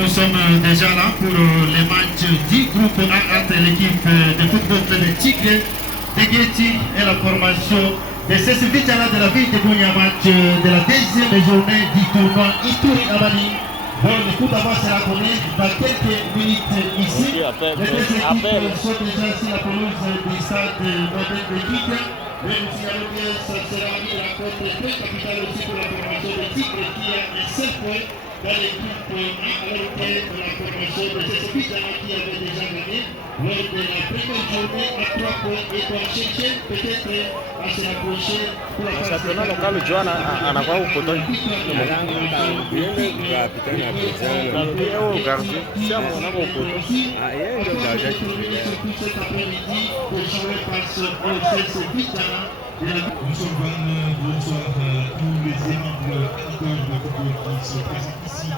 Nous sommes déjà là pour les matchs du groupe A entre l'équipe de football de Tigre, de Gueti et la formation de CSV de la ville de Bounia, match de la deuxième journée du tournoi Ituri Amani. Bon, le coup d'avance sera connu dans quelques minutes ici. Les deux équipes sont déjà sur la pelouse du stade moderne de Tigre. Mais nous signalons que ça sera mis à côté très capital aussi pour la formation de Tigre qui a un seul point dans l'équipe alors que la formation de CSV qui avait déjà gagné lors de la première journée à 3 points et doit chercher peut-être à se rapprocher pour la phase de Nous sommes bonsoir à tous les amis de amateurs de football qui sont présents ici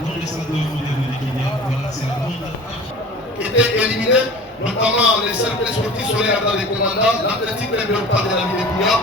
dans le stade moderne de Kenya. Voilà, c'est la grande était éliminé, notamment les cercles sportifs solaires dans les commandants, l'athlétique de Léopard de la ville de Bouya.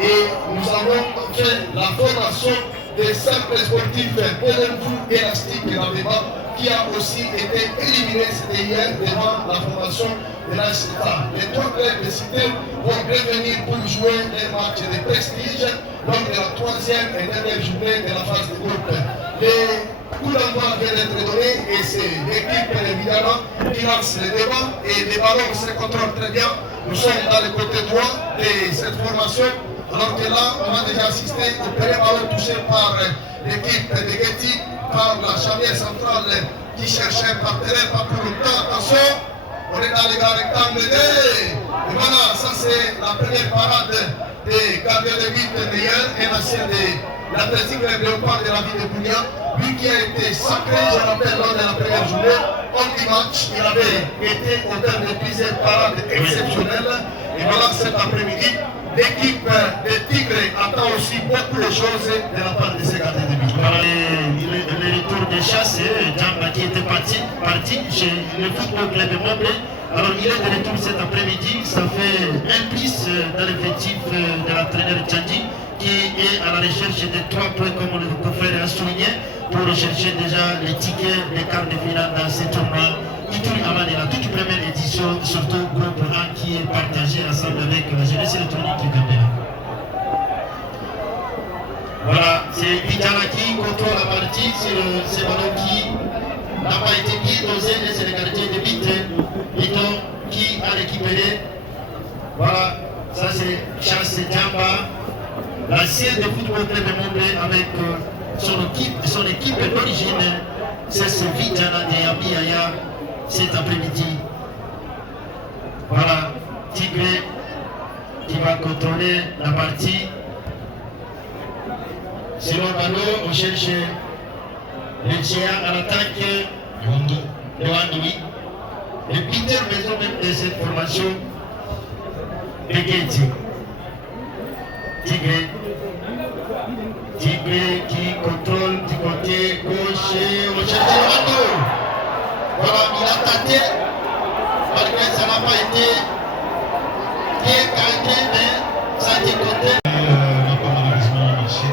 Et nous avons fait la formation des cercles sportifs Polenfou élastique et la débat qui a aussi été éliminé, c'était hier, devant la formation de la CETA. Les trois clubs de cité vont revenir pour jouer les matchs de prestige lors de la troisième et dernière journée de la phase de groupe. Les coups d'envoi viennent d'être donnés et c'est l'équipe évidemment qui lance le débat et les ballons se contrôlent très bien. Nous sommes dans le côté droit de cette formation. Alors que là, on a déjà assisté au premier ballon touché par l'équipe de Gueti, par la charnière centrale qui cherchait un partenaire, pas pour longtemps. Attention, on est dans les gars rectangles. Et voilà, ça c'est la première parade des gardiens de but meilleurs et l'ancien de l'athlétique de Léopard de la ville de Bounia. Lui qui a été sacré, je rappelle, lors de la première journée, en match, il avait été au terme de plusieurs parades exceptionnelles. Et voilà, cet après-midi, l'équipe de Tigre attend aussi beaucoup de choses de la part de ces gardiens de but. Voilà le retour de chasse, Djamba qui était parti chez le football club de Moblé. Alors il est de retour cet après-midi, ça fait un plus dans l'effectif de l'entraîneur Tchandji qui est à la recherche de 3 points comme le confrère a souligné pour rechercher déjà les tickets des quarts de finale dans ce tournoi. Ituri Amani, la toute première édition, surtout groupe 1 qui est partagé ensemble avec la jeunesse électronique du Gambia. Voilà, c'est Bidjana qui contrôle la partie sur ce ballon qui n'a pas été bien dosé et c'est le gardien de but, Ito qui a récupéré. Voilà, ça c'est Chasse Djamba, l'ancien de football club de Moblé avec son équipe d'origine, c'est ce Bidjana de Abiyaya. Cet après-midi, voilà, Tigre qui va contrôler la partie. Sur le ballon, on cherche le géant à l'attaque, le Wandoui. Le Peter maison même de cette formation, Begeti. Tigre qui contrôle du côté gauche, on cherche le Wando. Voilà, il a tenté, malgré ça n'a pas été bien calqué, mais ça a été compté. n'a pas malheureusement marché.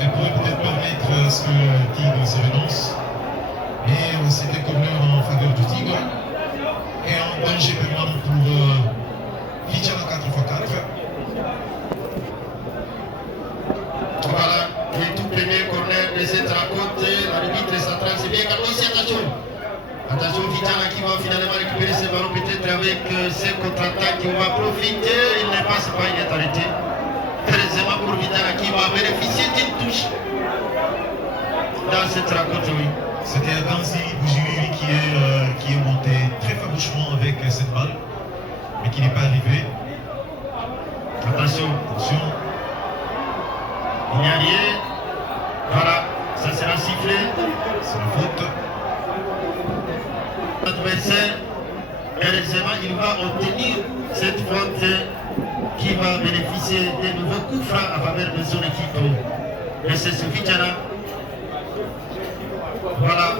Elle pourrait peut-être permettre à ce que Tigre se renonce. Mais c'était corner en faveur du Tigre. Et en danger permanent pour Fidjana 4x4. Voilà, le tout premier corner de cette rencontre, l'arbitre central, c'est bien Carlos, attention. Attention, Fidjana qui va finalement récupérer ce ballon peut-être l'arbitre avec ses contre-attaques. On va profiter, il ne passe pas, il est arrêté. Heureusement pour Vidana qui va bénéficier d'une touche dans cette rencontre. Oui. C'était Ganzi Boujiri qui est monté très farouchement avec cette balle, mais qui n'est pas arrivé. Attention. Attention. Il n'y a rien. Voilà, ça sera sifflé. C'est la faute. L'adversaire, heureusement, il va obtenir cette faute qui va bénéficier de nouveaux coups francs à faveur de son équipe. Et c'est ce Vidjana. Voilà.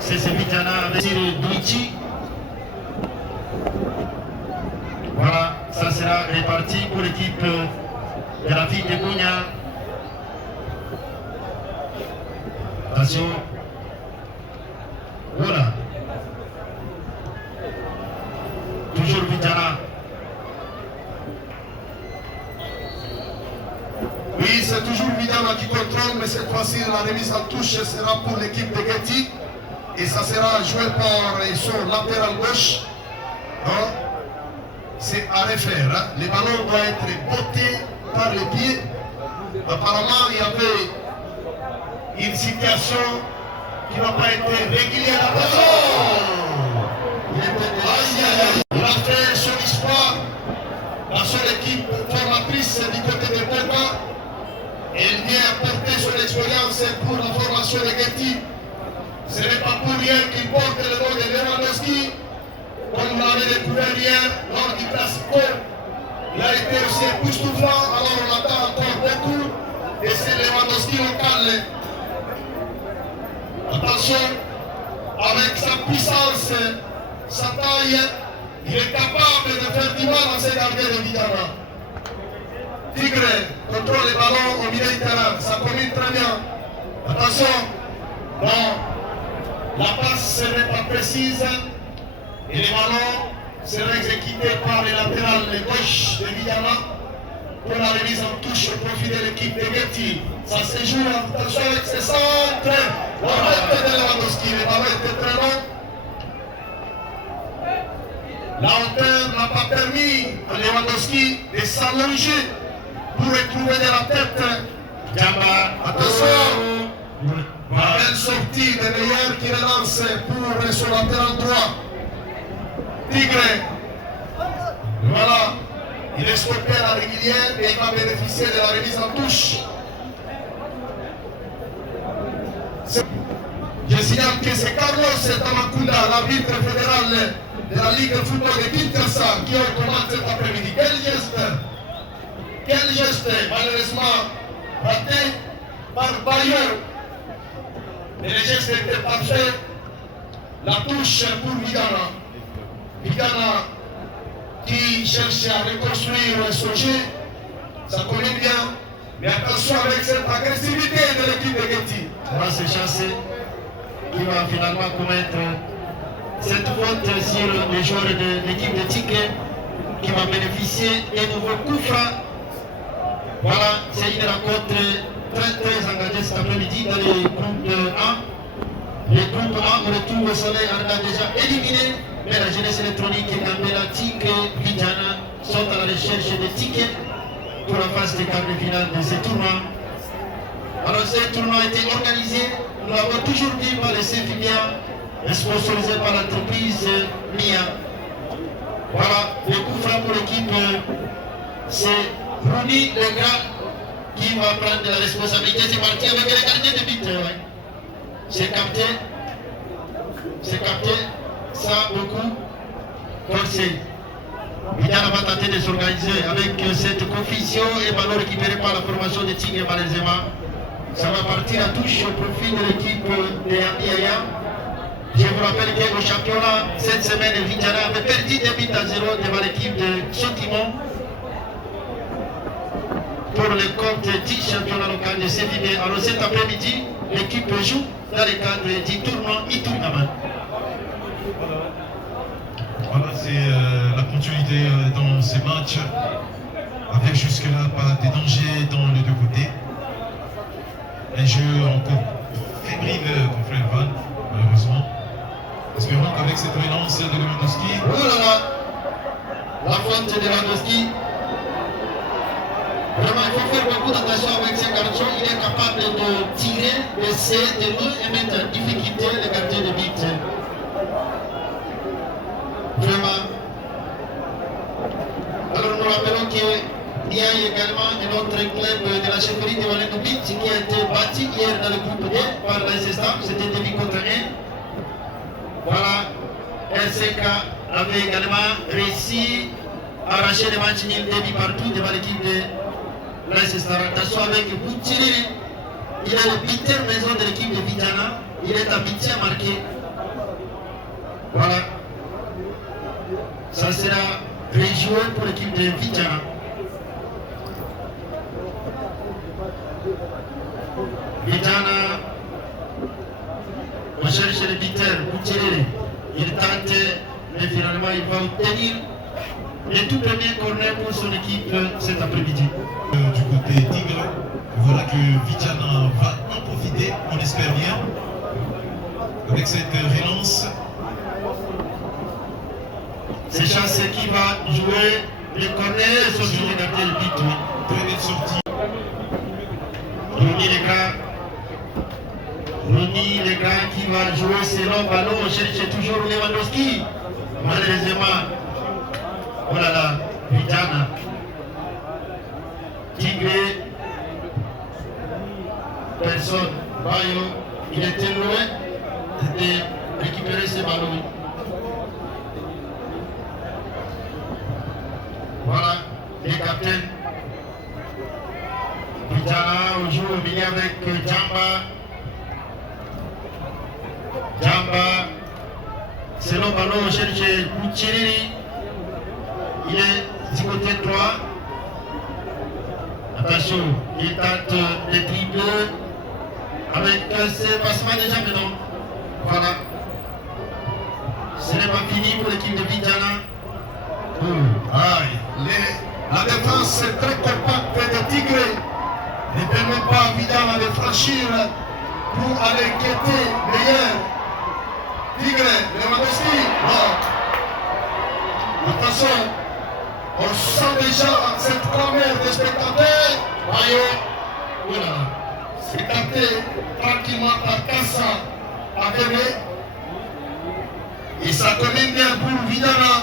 C'est ce Vidjana avec Douichi. Voilà, ça sera réparti pour l'équipe de la ville de Gounia. Attention. Voilà. Toujours Vidjana. Oui, c'est toujours Vidjana qui contrôle, mais cette fois-ci, la remise en touche sera pour l'équipe de Getty. Et ça sera joué par son latéral gauche. Hein? C'est à refaire. Hein? Les ballons doivent être bottés par les pieds. Apparemment, il y avait une situation qui n'a pas été régulière. Il a fait son histoire dans son équipe formatrice du côté de Boba. Et il vient apporter son expérience pour la formation de Getty. Ce n'est pas pour rien qu'il porte le nom de Lewandowski. Comme on l'avait découvert hier lors du Classico, il a été aussi époustouflant, alors on attend encore beaucoup. Et c'est Lewandowski local. Attention, avec sa puissance, sa taille, il est capable de faire du mal à ses gardiens évidemment. Tigre contrôle les ballons au milieu du terrain, ça commune très bien. Attention, non, la passe n'est pas précise. Et les ballons seront exécutés par les latérales gauche de Vidjana pour la remise en touche au profit de l'équipe de Getty. Ça se joue, attention avec ses centres. La tête de Lewandowski, le ballon était très long. La hauteur n'a pas permis à Lewandowski de s'allonger pour retrouver de la tête. Jamba. Attention. La belle sortie de Neuer qui relance pour son latéral droit. Tigre, voilà, il est stoppé à la régulière et il va bénéficier de la remise en touche. Je signale que c'est Carlos Tamakunda, l'arbitre fédéral de la Ligue de football de Kinshasa, qui recommande cet après-midi. Quel geste, malheureusement raté par Bayo. Mais le geste était parfait. La touche pour Vidjana. Vidjana qui cherche à reconstruire son jeu, ça connaît bien, mais attention avec cette agressivité de l'équipe de Getty. Là, c'est Chassé qui va finalement commettre cette faute sur les joueurs de l'équipe de Tigre qui va bénéficier des nouveaux coups francs. Voilà, c'est une rencontre très engagée cet après-midi dans les groupes A. Les groupes A, on retrouve au soleil, on a déjà éliminé. Mais la jeunesse électronique et Gambela Tigre Vidjana sont à la recherche des tickets pour la phase des quarts de finale de ce tournoi. Alors ce tournoi a été organisé, nous l'avons toujours dit, par les CFIMIA, sponsorisé par l'entreprise MIA. Voilà, le coup franc pour l'équipe, c'est Rouni Legra qui va prendre la responsabilité. C'est parti avec les gardiens de but. Ouais. C'est capté. Ça beaucoup forcé. Vidjana va tenter de s'organiser avec cette confusion et ballon récupéré par la formation de Tigre malheureusement. Ça va partir à touche au profit de l'équipe de Yaya. Je vous rappelle qu'au championnat, cette semaine, Vidjana avait perdu 2 buts à 0 devant l'équipe de Sotimon pour le compte du championnat local de CFIB. Alors cet après-midi, l'équipe joue dans le cadre du tournoi Itournaman. Voilà, c'est la continuité dans ces matchs, avec jusque-là pas de danger dans les deux côtés. Un jeu encore fébrile contre Van, malheureusement. Espérons qu'avec cette relance de Lewandowski. Oh là là, la faute de Lewandowski. Vraiment, il faut faire beaucoup d'attention avec ces garçons. Il est capable de tirer, baisser, de loin et mettre en difficulté les gardiens de but. Vraiment. Alors nous rappelons qu'il y a également un autre club de la chefferie de Wallen-Bit qui a été bâti hier dans le groupe D par la SSTAM. C'était 2 buts contre 1. Voilà, RCK avait également réussi à arracher les matchs nuls 2 buts partout devant l'équipe de la SSTAM. Attention avec Boutchiri, il est le buteur maison de l'équipe de Vidjana. Il est habitué à marquer. Voilà. Ça sera rejoué pour l'équipe de Vidjana. Vidjana recherche le buteur, Boutchiri. Il tente, mais finalement il va obtenir le tout premier corner pour son équipe cet après-midi. Du côté Tigre, voilà que Vidjana va en profiter, on espère bien, avec cette relance. C'est Chance qui va jouer le corner, sortir le gardien de but. Très belle sortie. Ronny Legrand qui va jouer ses longs ballons, on cherche toujours Lewandowski. Malheureusement, oh là là, Vidjana. Tigre, personne. Bayo, il était loin de récupérer ses ballons. Voilà, les capitaines. Vidjana, on joue au milieu avec Djamba. Djamba, c'est le ballon, on cherche Boutchiri. Il est du côté droit. Attention, il tente de dribbler avec ce passement déjà maintenant. Voilà. Ce n'est pas fini pour l'équipe de Vidjana. La défense est très compacte de Tigre. Ne permet pas à Vidjana de franchir pour aller guetter meilleur. Tigre, Lewandowski, non. Attention, on sent déjà cette clameur des spectateurs. Voyons, voilà. C'est capté tranquillement par Kassa à Bébé. Et ça commune bien pour Vidjana.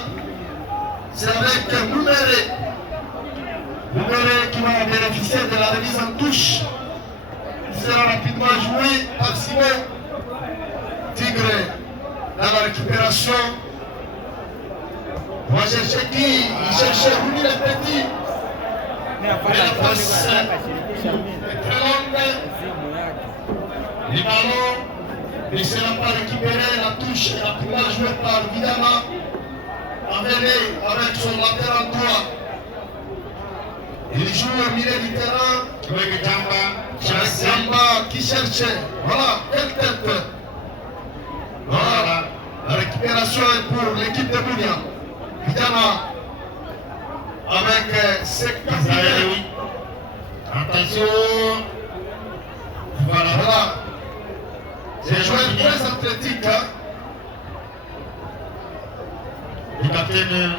C'est avec Mouméré. Mouméré qui va bénéficier de la remise en touche. Il sera rapidement joué par Simon. Tigre dans la récupération. On va chercher qui? Il cherchait Rouni le Petit. Mais la passe est très longue. Les ballons ne sera pas récupéré. La touche est rapidement jouée par Vidjana. Avec son latéral droit. Il joue au milieu du terrain avec Djamba qui cherchait. Voilà, quelle tête. Voilà, la récupération est pour l'équipe de Bounia. Vidjana avec ses capitaines. Attention. Voilà. C'est un joueur très athlétique. Hein? Le capitaine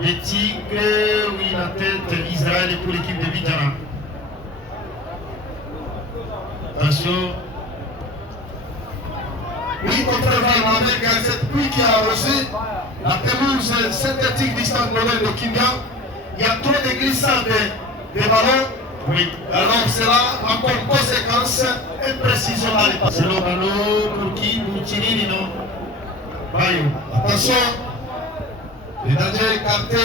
des Tigres, oui, la tête Israël pour l'équipe de Vidjana. Attention. Oui, contrairement avec cette pluie qui a arrosé la pelouse synthétique du stade moderne de Kimia, il y a trop de glissades des ballons. Oui. Alors cela a comme conséquence imprécision dans les passes. C'est le ballon pour qui? Boutchiri, non? Bayo. Attention, le danger écarté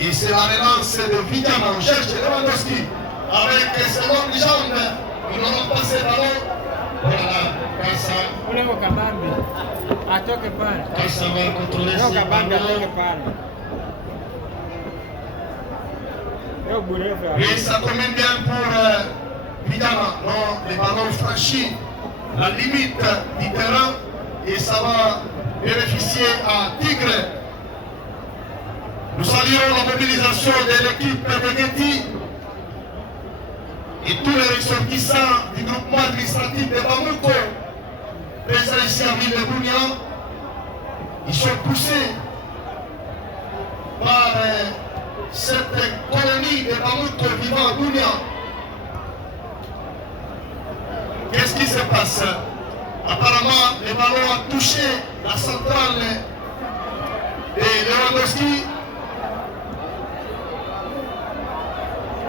et c'est la relance de Vidjana. On cherche Lewandowski avec ses longues jambes. Ils n'auront pas ces ballons. Voilà, Kassa. Kassa va contrôler ses ballons. Et ça commune bien pour Vidjana. Non, les ballons franchissent la limite du terrain et ça va bénéficier à Tigre. Nous saluons la mobilisation de l'équipe de Guetti et tous les ressortissants du groupement administratif de Bamouko présents ici à Ville de Bunia, ils sont poussés par cette colonie de mammouths vivant à Bunia. Qu'est-ce qui se passe? Apparemment, le ballon a touché la centrale de Lewandowski.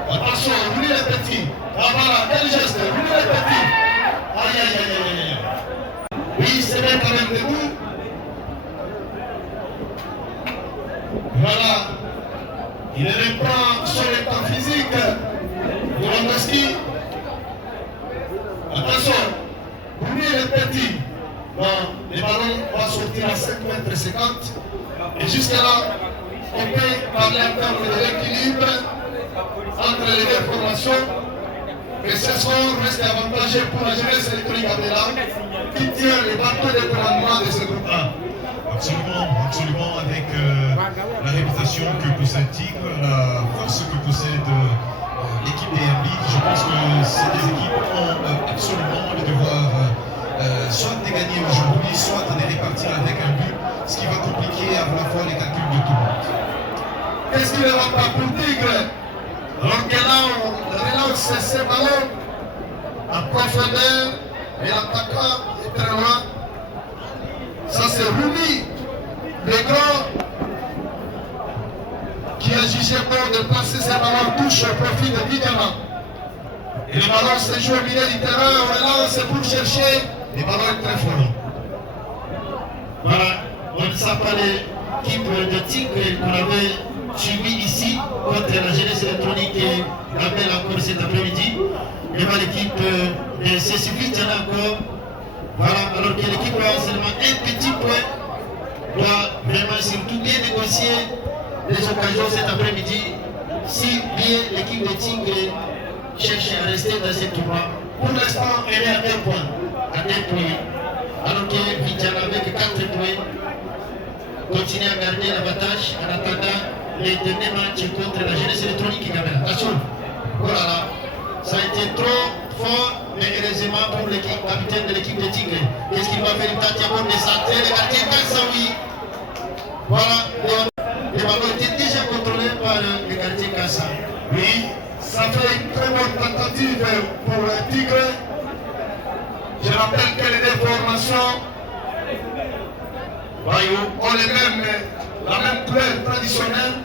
Attention, roulez les petits. Ah voilà, quel geste, roulez les petits. Aïe, aïe, aïe, aïe, aïe. Oui, il se met quand même debout. Voilà. Il reprend son état physique. Lewandowski. Attention, roulez les petits. Bon, le ballon va sortir à 5 mètres 50. Et jusqu'à là, on peut parler en termes de l'équilibre entre les deux formations, mais ce soir reste avantageux pour la jeunesse électronique Abdella qui tient les bateaux de commandement de ce groupe A. Absolument, absolument, avec la réputation que possède Tigre, la force que possède l'équipe des MB, je pense que ces deux équipes ont absolument le devoir soit de gagner aujourd'hui, soit de répartir avec un but, ce qui va compliquer à la fois les calculs de tout le monde. Qu'est-ce qui ne va pas pour Tigre? Alors que là, on relance ces ballons à profondeur et l'attaquant est très loin. Ça, c'est Rumi, le grand, qui a jugé bon de passer ses ballons touche au profit de Vidjana. Et le ballon se joue au milieu du terrain, on relance pour chercher. Le ballon est très fort. Voilà, on ne sait pas l'équipe de Tigre qu'on avait suivi ici contre la jeunesse électronique et rappelle encore cet après-midi. Il y a l'équipe de CSUV encore. Voilà, alors que l'équipe a seulement un petit point, doit vraiment surtout bien négocier les occasions cet après-midi. Si bien l'équipe de Tigre cherche à rester dans ce tournoi. Pour l'instant, elle est à 1 point. À 1 point. Alors que Vidjana avec 4 points continue à garder l'avantage en attendant les derniers matchs contre la jeunesse électronique Gabela. Attention, voilà là, ça a été trop fort, mais heureusement pour l'équipe capitaine de l'équipe de Tigre. Qu'est-ce qu'il va faire? Il va tirer de santé, le gardien Kassaoui. Voilà, le ballon était déjà contrôlé par le gardien Kassa. Oui, ça fait une très bonne tentative pour le Tigre. Je rappelle que les deux formations ont la même couleur traditionnelle.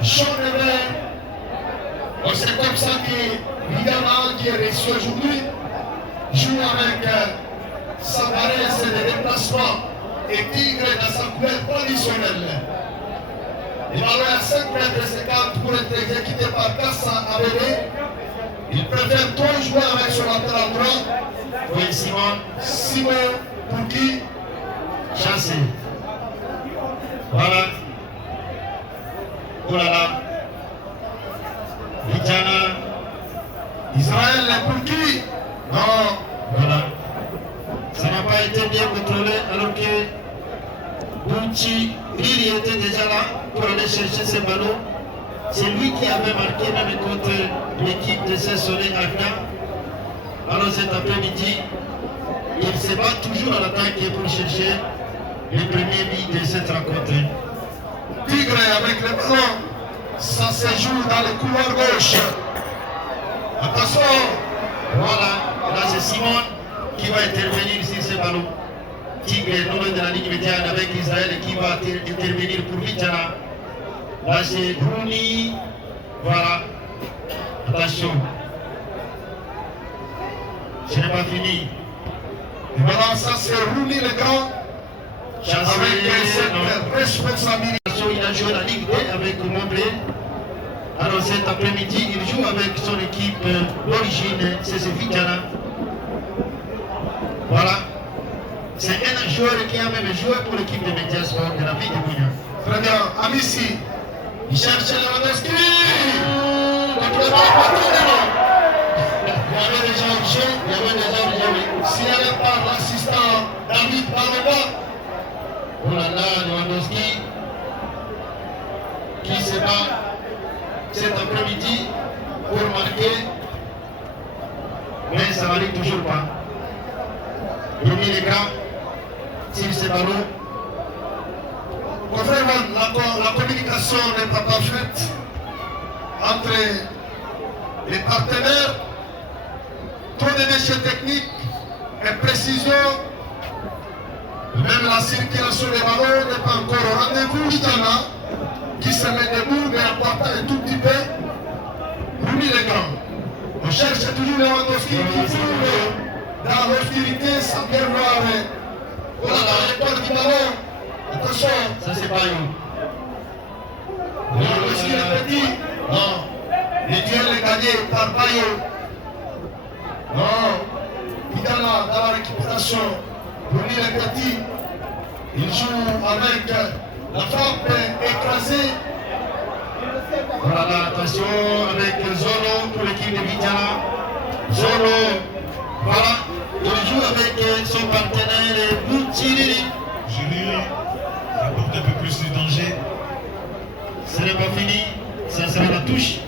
Jaune et vert. C'est comme ça que Vidjana, qui est reçu aujourd'hui, joue avec Savarez et des déplacements et Tigre dans sa couleur traditionnelle. Le ballon est à 5 mètres 50 pour être exécuté par Kassa Abélé. Il préfère trop jouer avec son latéral droit. Oui, Simon. Simon, pour qui? Chassé. Voilà. Oh là là. Vidjana. Israël, pour qui? Non. Voilà. Ça n'a pas été bien contrôlé alors que Bouchi Riri était déjà là pour aller chercher ses ballons. C'est lui qui avait marqué même contre l'équipe de Saint-Soleil Agna. Alors cet après-midi, il se bat toujours à l'attaque pour chercher le premier but de cette rencontre. Tigre avec le ballon, ça se joue dans le couloir gauche. Attention. Voilà, là c'est Simon qui va intervenir sur ce ballon. Tigre, numéro de la ligne médiane avec Israël qui va intervenir pour Vidjana. Là c'est Bruni. Voilà. Attention. Ce n'est pas fini. Et voilà, ça c'est Rouni le grand. Avec cette responsabilité. Il a joué la Ligue 2 avec Montblé. Alors cet après-midi, il joue avec son équipe d'origine, c'est Vidjana. Voilà. C'est un joueur qui a même joué pour l'équipe de Mediasport de la ville de Bunia. Très bien, Amissi. Il cherche Lewandowski. Contre le ballon. Il y avait déjà un jeu, il y avait déjà un jeu. S'il n'y avait pas l'assistant David Baloba. Oh là là, Lewandowski qui se bat cet après-midi pour marquer, mais ça n'arrive toujours pas. Bruni les gars, tire ce ballon. Vraiment, la communication n'est pas parfaite entre les partenaires. Trop de déchets techniques et précision. Même la circulation des ballons n'est pas encore au rendez-vous. Vitana qui se met debout mais en portant un tout petit peu. Bruni les grands. On cherche toujours Lewandowski qui trouve dans l'obscurité sans bien voir. Voilà la porte du ballon. Attention. Ça c'est pas une. Lewandowski le petit. Non. Le duel est gagné par Bayo. Non. Vidala dans la récupération. Bruni le petit. Il joue avec la frappe écrasée. Voilà, attention avec Zolo pour l'équipe de Vidjana. Zolo, voilà, il joue avec son partenaire Boutiriri. Julie apporte un peu plus de danger. Ce n'est pas fini, ça sera la touche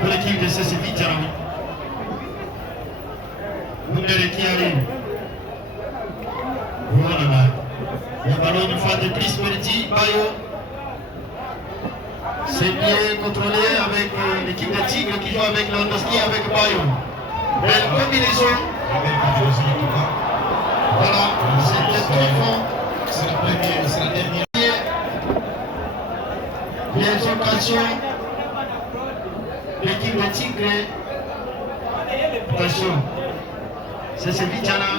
pour l'équipe de CC Vidjana. Numéro qui arrive. Voilà, le ballon une fois de plus perdu, Bayo. C'est bien contrôlé avec l'équipe de Tigre qui joue avec Lewandowski et avec Bayo. Belle combinaison. Belle combinaison en tout cas. Voilà, c'était très fort. C'est la première, c'est la dernière. Les occasions. L'équipe de Tigre. Attention. C'est Vidjana.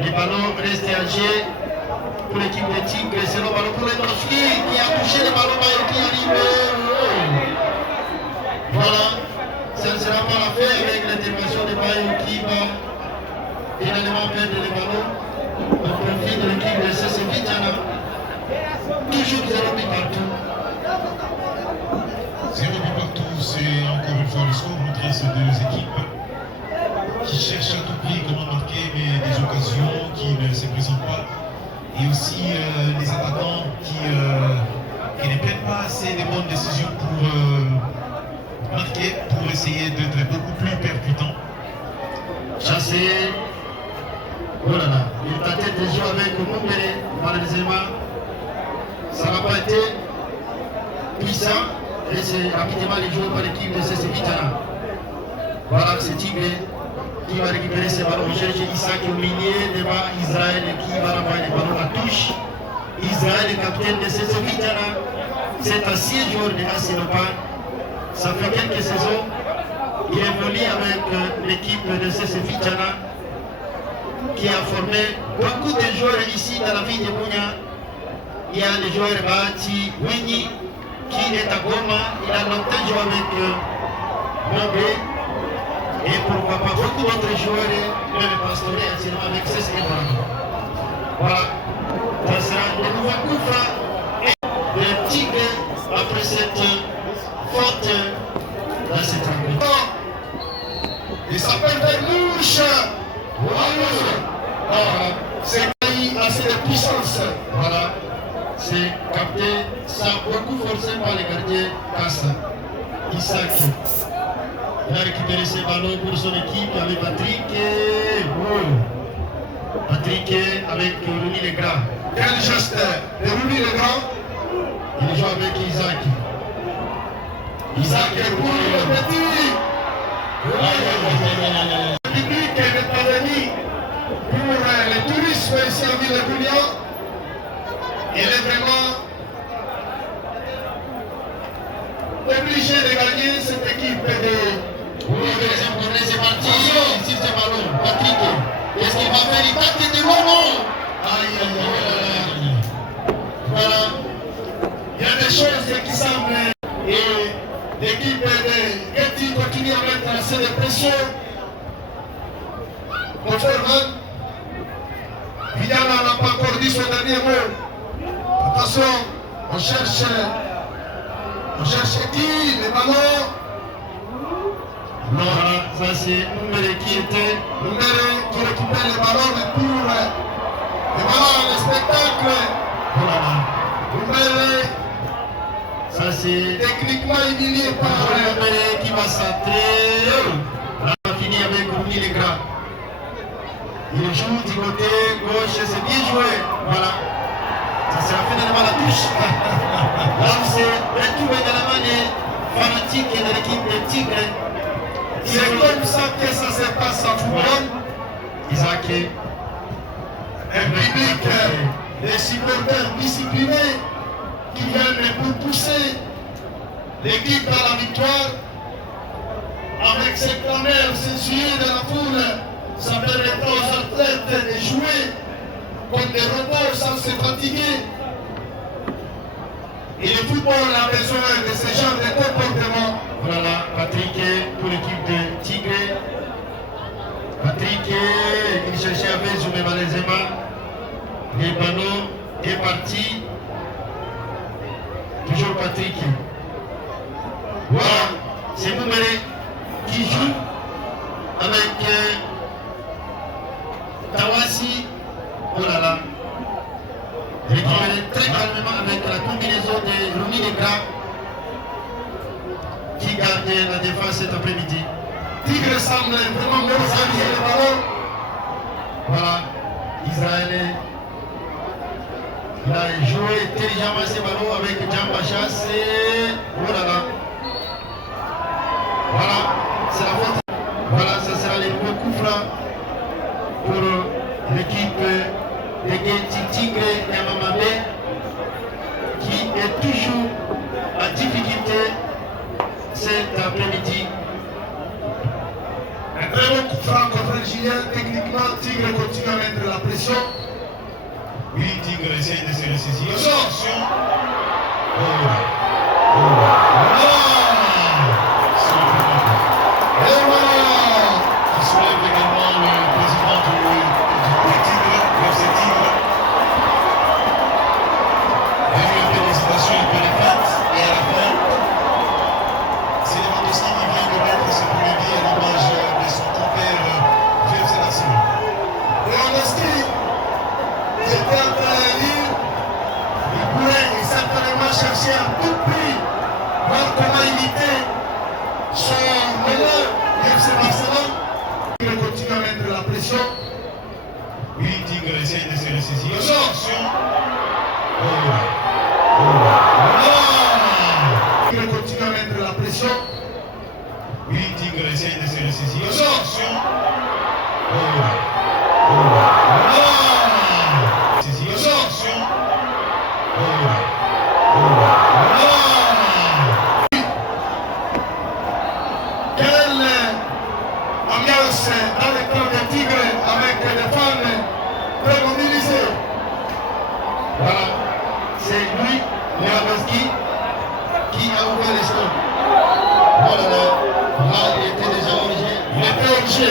Les ballons restent âgés. Pour l'équipe de Tigre, c'est le ballon pour Lewandowski qui a touché le ballon qui arrive. Voilà, ça ne sera pas la fin avec l'intervention de Bayo qui va finalement perdre le ballon au profit de l'équipe de CC Vidjana. Toujours 0 but partout. 0 but partout, c'est encore une fois le score entre ces deux équipes qui cherchent à tout prix comment marquer, mais des occasions qui ne se présentent pas. Et aussi les attaquants qui ne prennent pas assez de bonnes décisions pour marquer, pour essayer d'être beaucoup plus percutants. Chassé. Oh là là, il tentait de jouer avec Mumbere, malheureusement, ça n'a pas été puissant et c'est rapidement les joueurs par l'équipe de CC Vidjana. Voilà, c'est Tigre qui va récupérer ses ballons. On cherche Isaac au milieu devant Israël qui va renvoyer les ballons à touche. Israël, le capitaine de CC Vidjana, c'est un 6 joueur de Asinopa. Ça fait quelques saisons. Il évolue avec l'équipe de CC Vidjana qui a formé beaucoup de joueurs ici dans la ville de Bunia. Il y a le joueur Bahati Winnie qui est à Goma. Il a longtemps joué avec Mongé. Et pourquoi pas beaucoup d'autres joueurs, même Pastoré, actuellement avec CC Vidjana. Voilà. Ça sera le nouveau coup franc de Tigre après cette faute dans cette rencontre. Il s'appelle Vermouche. C'est assez de puissance. Voilà. C'est capté sans beaucoup forcé par les gardiens Kassa. Isaac. Il a récupéré ses ballons pour son équipe avec Patrick. Patrick avec Rouni Legrand. Quel geste de Rouni Legrand. Il joue avec Isaac. Isaac est pour le petit. Le public n'est pas venu pour le tourisme ici en ville de Bunia. Il est vraiment obligé de gagner cette équipe de... Deuxième tournée, c'est parti. Sur ce ballon, Patrick. Est-ce qu'il va faire une tête de moment? Aïe, aïe, aïe. Voilà. Il y a des choses qui semblent... Et l'équipe de Getty continue à mettre assez de pression. Mon frère Van, Vidjana n'a pas encore dit son dernier mot. Attention, on cherche qui? Les ballons. Non, ça c'est Mumbere qui était. Mumbere qui récupère les ballons, mais pour les ballons, le spectacle. Voilà. Mumbere. Ça c'est Techniquement humilié par Mumbere qui va centrer. Là, on a fini avec Rouni Legrand. Il joue du côté gauche, c'est bien joué. Voilà. Ça sera finalement la touche. Là, c'est retrouvé également les fanatiques de l'équipe de Tigre. C'est comme ça que ça se passe en football. Isaac. Un public, des supporters disciplinés qui viennent pour pousser l'équipe à la victoire. Avec cette clameur censurée de la foule, ça permettra aux athlètes de jouer comme des robots sans se fatiguer. Et le football a besoin de ce genre de comportement. Voilà, Patrick pour l'équipe de Tigre. Patrick, il cherchait à faire jouer malheureusement. Le ballon est parti. Toujours Patrick. Voilà, c'est Moumere qui joue avec Tawasi. Oh là là. Il est très calmement avec la combinaison de Rumi Legra qui garde la défense cet après-midi. Tigre semble vraiment organiser le ballon. Voilà, Israël. Il a joué intelligemment ce ballon avec Jean Pacha. C'est. Oh là là. Voilà, c'est la faute. Voilà, ça sera les nouveaux coups francs pour l'équipe de Géti Tigre et Amamabé qui est toujours en difficulté cet après-midi. Un très bon coup franc contre Julien. Techniquement, Tigre continue à mettre la pression. Oui, Tigre essaye de se ressaisir. Attention. Et voilà. Il soulève également le président du Tigre, le FC Tigre. Il y a eu un peu d'hésitation, un peu de fête, et à la fin, c'est Lewandowski qui vient de mettre ce premier billet à l'image de son compère du FC Barcelone. Lewandowski, j'étais en train de dire, il pourrait certainement chercher à tout prix voir comment imiter son meneur du FC Barcelone. Il continue à mettre la pression. Oui, Tigre essaye de se ressaisir. Attention. Il continue à mettre la pression. Oui, Tigre essaye de se ressaisir. Attention. Attention. Quelle ambiance dans le camp des Tigres avec des fans très mobilisés. Voilà, c'est lui, Lewandowski, qui a ouvert les scores. Oh là là, là il était déjà origé. Il était obligé.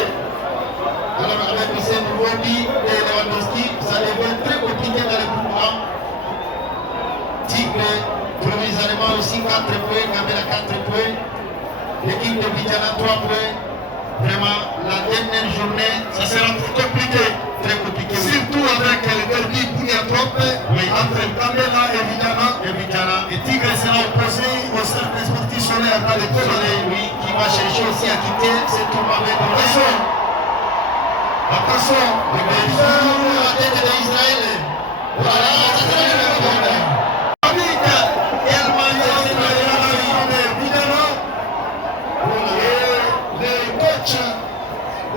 Alors avec ce nouveau but de Lewandowski, ça devient très compliqué dans le groupe A. Tigre, provisoirement aussi 4 points, Gambela 4 points. L'équipe de Vidjana 3 points. Vraiment, la dernière journée, Ça sera très compliqué. très compliqué. Surtout avec le derby Bounia-Trop entre Gambela et Vidjana. Et Vidjana, Et Tigre sera opposé au cercle sportif solaire dans les Soleil, oui, qui va chercher aussi à quitter ce tournoi avec Attention. Attention. la tête d'Israël. Voilà, ça sera le même. Le coach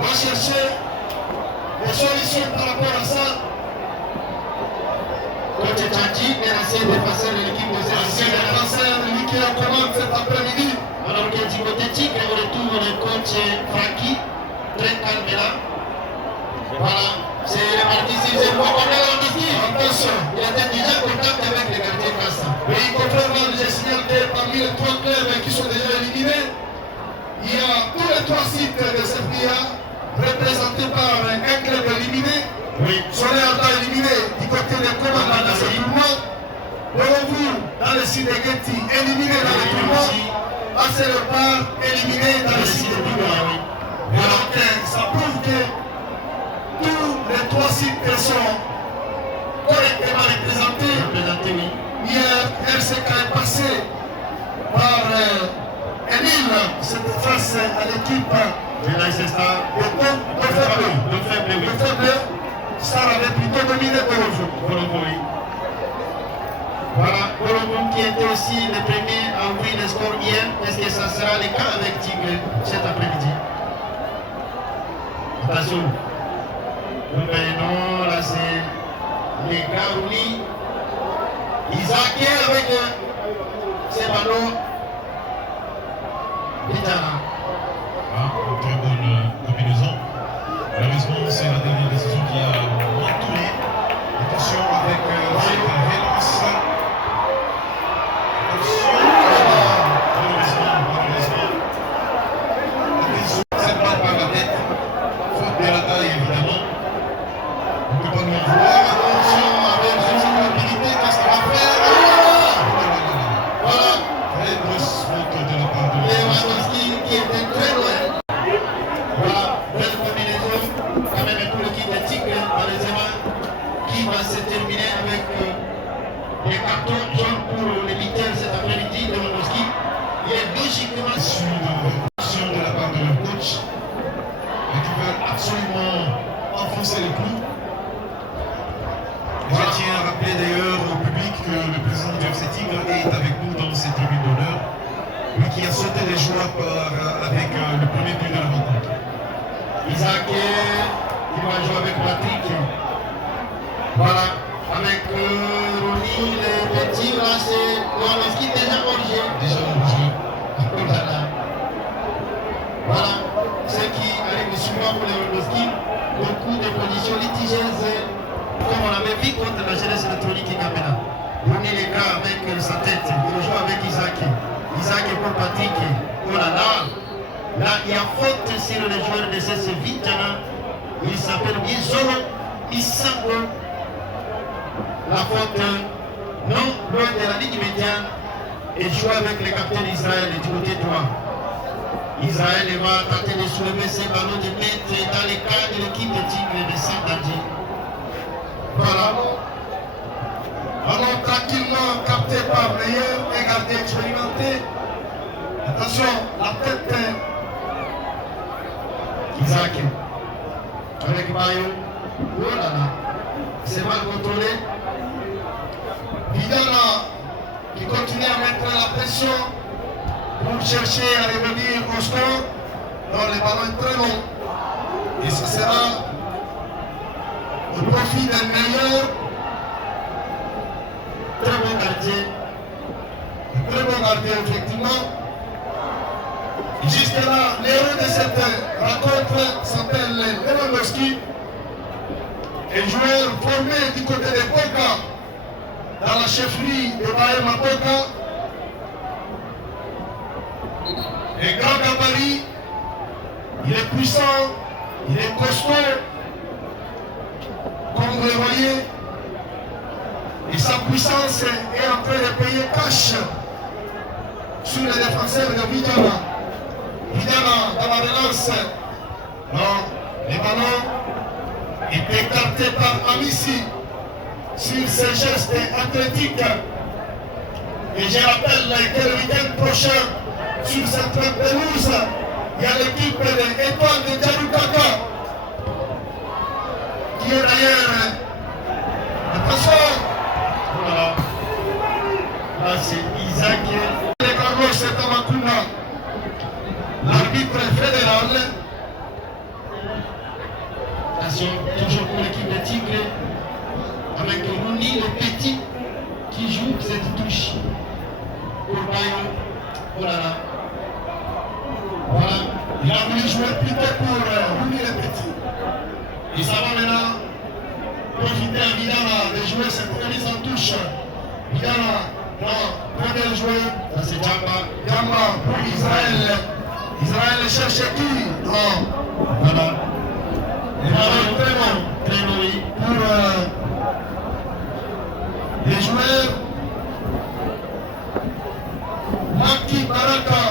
va chercher des solutions par rapport à ça. Coach Tchadji est l'ancien défenseur de l'équipe de Ancien Zéro. défenseur, lui qui est en commande cet après-midi. Alors que du côté Tigre, on retrouve le coach Francky, très calme là. Voilà, c'est reparti, c'est le bon Lewandowski. Attention. Il était déjà en contact avec le gardien Kassa. Oui, contrairement, je signale que parmi les 3 clubs qui sont déjà éliminés, il y a tous les 3 sites de CFDA représentés par un club éliminé. Oui, Solaire a éliminé du côté des commandants dans ce tournoi. Bolovu dans le site de Géti éliminé dans le tournoi. Assez-le-Part éliminé dans le site de Boulogne. Alors que ça prouve que tous les 3 sites sont correctement représentés. représenté, oui. Hier, RCK est passé par Emile, c'était face à l'équipe Et là, c'est ça. de Le faible, ça avait plutôt dominé Borozo. Voilà, Borozo qui était aussi le premier à ouvrir le score hier. Est-ce que ça sera le cas avec Tigre cet après-midi? Attention. Mais non, là c'est les Garouli. Isaac avec ses ballons. Vitana. Une très bonne combinaison. Malheureusement, c'est la dernière décision qui a mal tourné. Attention avec cette relance. Attention. Malheureusement. Cette balle par la tête. Faute de la taille, évidemment. On ne peut pas nous en vouloir. Attention avec cette rapidité. Qu'est-ce qu'il va faire? Voilà. Très grosse faute de la part de Lewandowski qui était très loin. Voilà, belle combinaison. Quand même pour l'équipe de Tigre, malheureusement, qui va se terminer avec des cartons jaunes pour les militaires cet après-midi. Lewandowski, il est logiquement sur de la part de leur coach qui veulent absolument enfoncer les clous. Je tiens à rappeler d'ailleurs au public que le président du FC Tigre est avec nous dans cette tribune d'honneur, lui qui a sauté les joueurs avec le premier but de la rencontre. Isaac, il va jouer avec Patrick. Voilà, avec Ronny, les petits, là c'est Lewandowski déjà origé. Déjà au jeu. Voilà, ce qui arrive souvent pour Lewandowski, beaucoup de positions litigieuses, comme on l'avait vu contre la jeunesse électronique Gamena. Ronny les gars avec sa tête, il joue avec Isaac. Isaac pour Patrick. Oh là là, là il y a faute sur le joueur de CS Vitana. Il s'appelle bien Zolo Isango. La faute non loin de la ligne médiane et joue avec le capitaine Israël du côté droit. Israël va tenter de soulever ses ballons de mettre dans les cas de l'équipe de Tigre de Sandadi. Voilà. Alors tranquillement capté par Meyer et gardien expérimenté. Attention, la tête. Isaac avec Bayo. Oh là là, c'est mal contrôlé. Vidana qui continue à mettre la pression pour chercher à revenir au score. Donc le ballon est très long. Et ce sera au profit d'un meilleur. Très bon gardien. Très bon gardien, effectivement. Jusque là, l'héros de cette rencontre s'appelle Lewandowski, un joueur formé du côté de Boca, dans la chefferie de Bahema Boca. Un grand gabarit, il est puissant, il est costaud, comme vous le voyez, et sa puissance est en train de payer cash sur les défenseurs de Vidana. Vidana dans la relance. Non, les ballons étaient écartés par Amissi sur ses gestes athlétiques. Et je rappelle que le week-end prochain, sur cette pelouse, il y a l'équipe de Étoile de Djaroukaka qui est d'ailleurs. Attention! Voilà. Là c'est Isaac. De Carlos Tamakuna, l'arbitre fédéral. Attention, toujours pour l'équipe de Tigre, avec Ronny le petit qui joue cette touche pour Bayo. Oh là là. Voilà, il a voulu jouer plutôt pour Ronny le petit. Et ça va maintenant profiter à Vidana de jouer cette remise en touche. Vidana, non, très bien joué. Ça c'est Djamba. Djamba pour Israël. Israël cherche qui? Non. Voilà. Et ballon très bon. Très bon, oui. Pour les joueurs. Maki Baraka.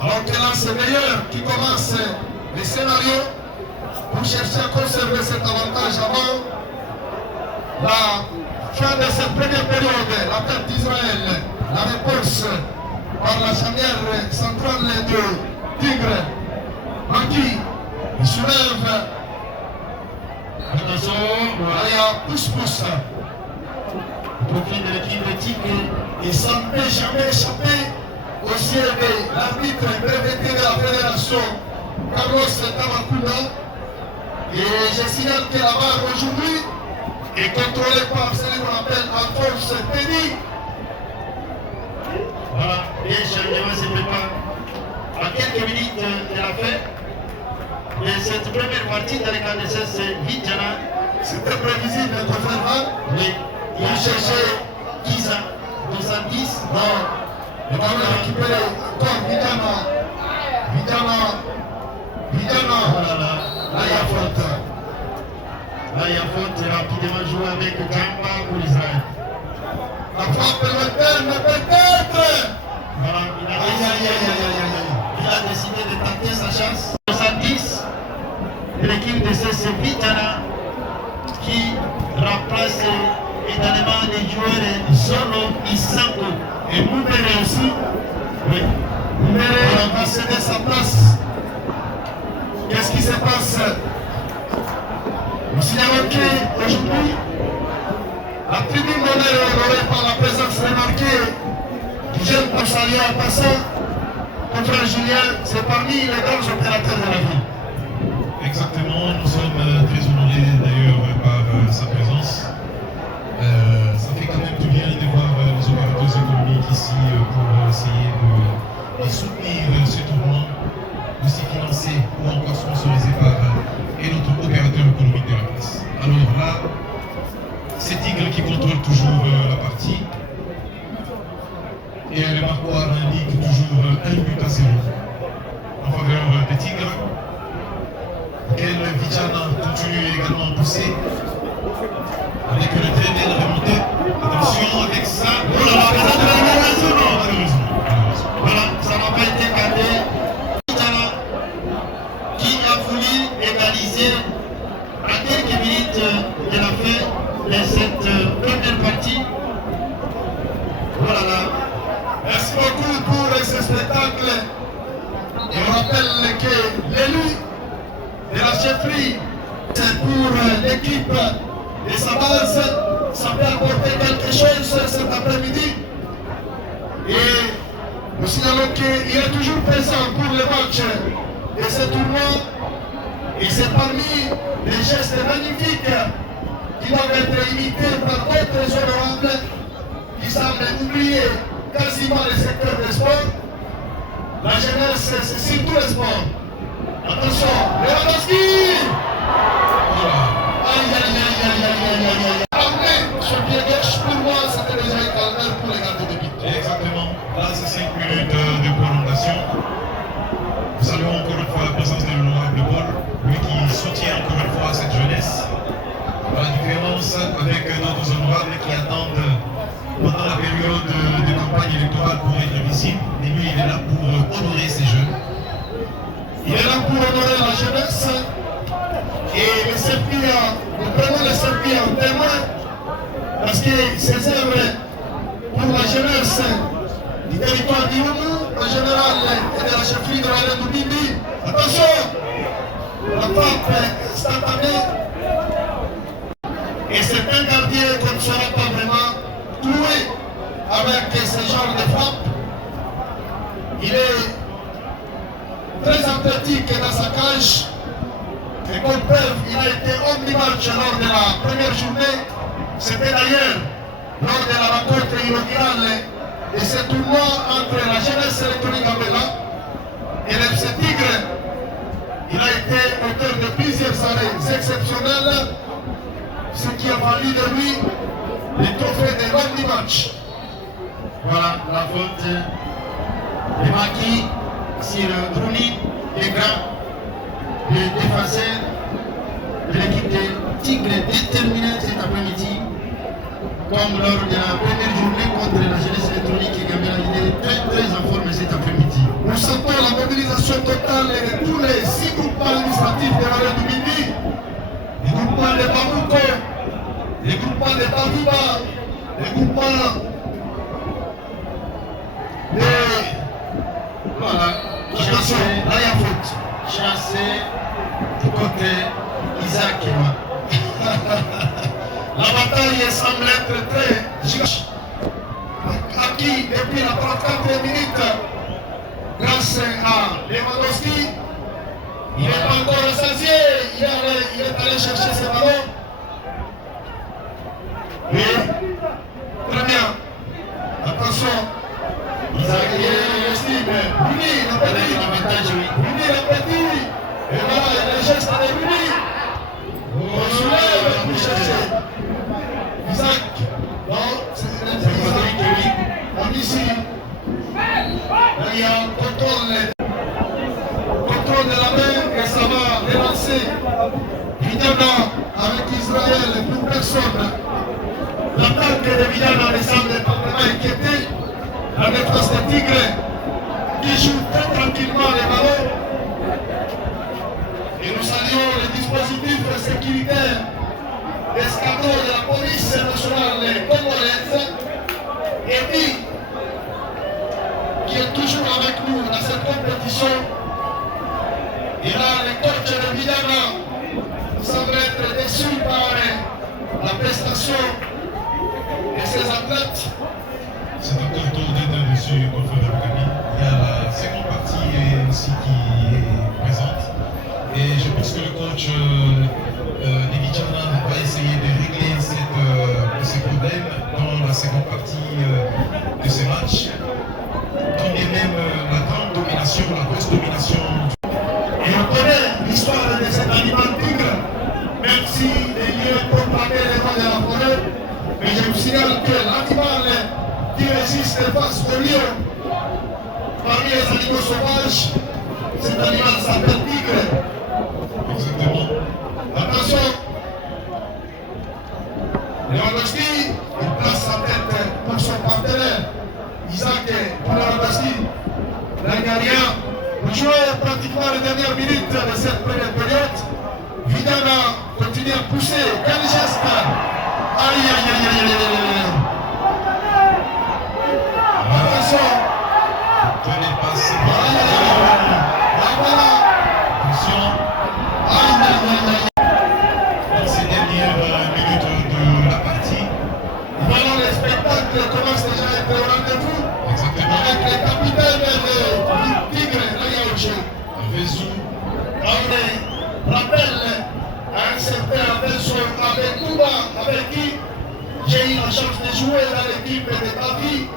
Alors que là, c'est meilleur qui commence les scénarios pour chercher à conserver cet avantage avant la fin de cette première période. La tête d'Israël, la réponse par la charnière centrale de Tigre. Maki, Il soulève. Attention, Là, il y a pouce-pouce. le profil de l'équipe de Tigre. Et ça ne peut jamais échapper au ciel de l'arbitre breveté de la fédération, Carlos Tamakuna. Et je signale que la barre aujourd'hui est contrôlée par celui qu'on appelle Alphonse Penny. Voilà, et changement se prépare. À quelques minutes de la fin de cette première partie de la KDSS Vidjana. C'était prévisible, notre frère Van. Oui, il a cherché Giza, 210. Non, le ballon est récupéré encore Vidjana. Oh là là, Là, il y a faute. là il y a faute, rapidement joué avec Gamba pour Israël. La frappe lointaine, peut-être. Voilà, il a décidé de tenter sa chance. 70 de l'équipe de CC Vidjana qui remplace également les joueurs Zolo Isango Et Moubere aussi. Oui. Moubere va céder sa place. Qu'est-ce qui se passe? Nous signalons qu'aujourd'hui, la tribune d'honneur est honorée par la présence remarquée du jeune Passalia en passant. Mon frère Julien, c'est parmi les grands opérateurs de la ville. Exactement, nous sommes très honorés d'ailleurs par sa présence. Ça fait quand même du bien de voir les opérateurs économiques ici pour essayer de soutenir ce tournoi, aussi financé ou encore sponsorisé par et notre opérateur économique de la place. Alors là, c'est Tigre qui contrôle toujours la partie. Et le marquoir indique toujours 1-0 en faveur des Tigres. Quel Vidjana continue également à pousser avec une très belle remontée. Attention avec ça. Oh là là, malheureusement. Voilà, ça n'a pas été gardé. Vidjana qui a voulu égaliser à quelques minutes de la fin de cette première partie. Voilà là. Merci beaucoup pour ce spectacle. Et on rappelle que l'élu de la chefferie, c'est pour l'équipe de sa base. Ça peut apporter quelque chose cet après-midi. Et nous signalons qu'il est toujours présent pour le match de ce tournoi. Et c'est parmi les gestes magnifiques qui doivent être imités par d'autres honorables qui semblent oublier quasiment le secteur des sports. La jeunesse, c'est surtout le sport. Attention, Lewandowski! Aïe, aïe, aïe, aïe, aïe, aïe, aïe. Amener sur le pied gauche, pour moi, c'était déjà un calvaire pour les gardiens de but. Exactement. Là, c'est 5 minutes de prolongation. Nous saluons encore une fois la présence de l'honorable Paul, lui qui soutient encore une fois cette jeunesse. À la différence avec d'autres honorables qui attendent pendant la période de campagne électorale pour être visible. Et lui, il est là pour honorer ces jeunes. Il est là pour honorer la jeunesse. Et le servir, nous prenons le servir en témoin parce que ces œuvres pour la jeunesse du territoire d'Iounou, en général, et de la chefferie de la reine Bimbi. Attention, la frappe est instantanée. Et c'est un gardien qu'on ne sera pas vraiment cloué avec ce genre de frappe. Il est très athlétique dans sa cage. Et comme preuve, il a été omnimatch lors de la première journée. C'était d'ailleurs lors de la rencontre inaugurale de ce tournoi entre la jeunesse électronique Gambela et l'FC Tigre. Il a été auteur de plusieurs arrêts exceptionnels, ce qui a valu de lui le trophée de l'omnimatch. Voilà la faute de Maki sur Bruni, les grands, les défenseurs de l'équipe de Tigre déterminés cet après-midi, comme lors de la première journée contre la jeunesse électronique et Gambela. Il est très en forme cet après-midi. Nous sentons la mobilisation totale de tous les 6 groupements administratifs de la reine du Midi, les groupements de Babouko, les groupements de Babiba, les groupements de... Voilà, Attention, là il y a faute. chassé côté Isaac. La bataille semble être très gigantesque. Acquis depuis la 34e minute, grâce à Lewandowski. Il n'est pas encore rassasié, il est allé chercher ses ballons. Oui, très bien. Attention. Isaac est estime. Bruni, la petite. Bruni, la petite. Et voilà, il y a les gestes de Bruni. On soulève pour chercher. Isaac. Non, c'est Isaac. On ici. Il y a un contrôle de la main et ça va relancer. Vidiana avec Israël et plus personne. L'attaque de Vidiana ne semble pas vraiment inquiéter. La défense des Tigres qui joue très tranquillement les ballons. Et nous saluons les dispositifs sécuritaires d'escadron de la police nationale congolaise. Et puis, qui est toujours avec nous dans cette compétition. Et là, le coach de Vidiana semble être déçu par la prestation de ses athlètes. C'est un carton d'aider dessus, confrère Abukami. Il y a la seconde partie aussi qui est présente. Et je pense que le coach Nevichana va essayer de régler ces problèmes dans la seconde partie de ce match. Quand bien même la grande domination, la grosse domination. Et on connaît l'histoire de cet animal tigre, même si il est propagé les mains de la forêt. Mais je vous signale que l'animal qui résiste face au lion, parmi les animaux sauvages, cet animal s'appelle tigre. Exactement. Attention, Lewandowski, il place sa tête pour son partenaire. Isaac pour Lewandowski. Là, il n'y a rien. Nous jouons pratiquement les dernières minutes de cette première période. Vidiana continue à pousser. Quel geste! Aïe, aïe, aïe, aïe, aïe, aïe. Attention. Tenez pas ce Aïe, aïe, aïe, aïe. Voilà. Attention. Aïe, aïe, aïe, aïe. Dans ces dernières minutes de la partie. Voilà, le spectacle commence déjà à être au rendez-vous. Exactement. Avec les capitaines du Tigre, là, il y a autre chose. Vezou. On rappelle à un certain Adelson avec Touba, avec qui j'ai eu la chance de jouer dans l'équipe de Paris,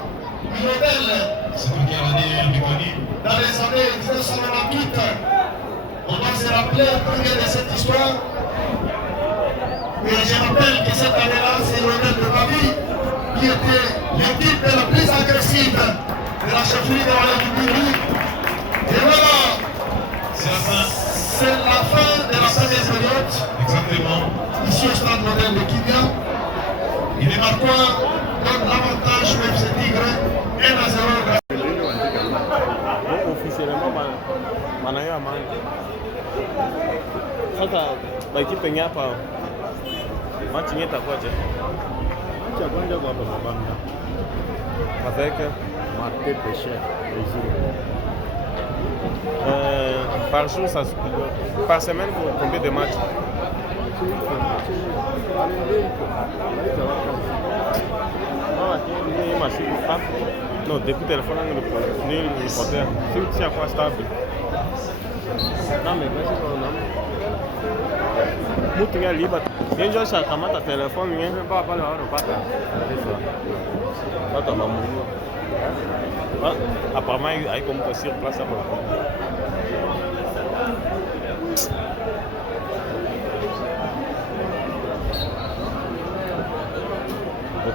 Minodel, C'est en quelle année, Abukami? dans les années 1998. On doit se rappeler un peu de cette histoire. Et je rappelle que cette année-là, c'est Minodel de Paris qui était l'équipe la plus agressive de la chefferie de la République. Et voilà, C'est la fin. c'est la fin de la première période. Exactement. Ici au stade moderne de Kibia. Il est marquant donne l'avantage au FC Tigre 1-0. Officiellement, manayo amani. Sasa baikipe hapa machi ngeta kwaje? Cha kwanza kwa hapa mabanda. Avec Marqué péché. par jour, par semaine, pour combien de matchs? Non, depuis le téléphone, le reporter. C'est quoi stable? Non, mais qu'est-ce qu'on a? Mtu ngia liba. Yenjo sha kamata telefoni ngenye ba pale wao pata. Pesa. Pata mamungu. Apparemment haiko mtu sur place hapo.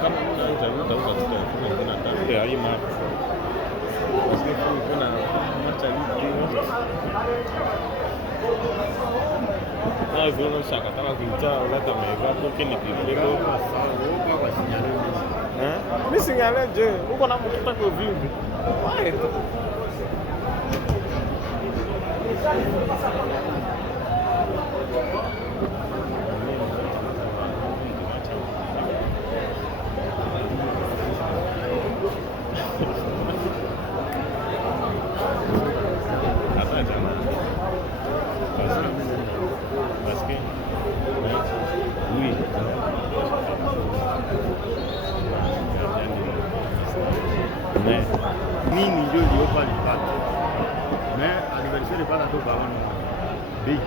Kama unaweza utauza tu telefoni ngine ndani ya hii map. Usikie kuna macha hivi. Ah, vile shakataka kuita leta mega porque ni kibego. Mimi sinyaleje, uko na mkuta kwa vingi. Wae. Mais Nini ndio iliopa lipate. Mais anniversaire pala tu baona. Bei.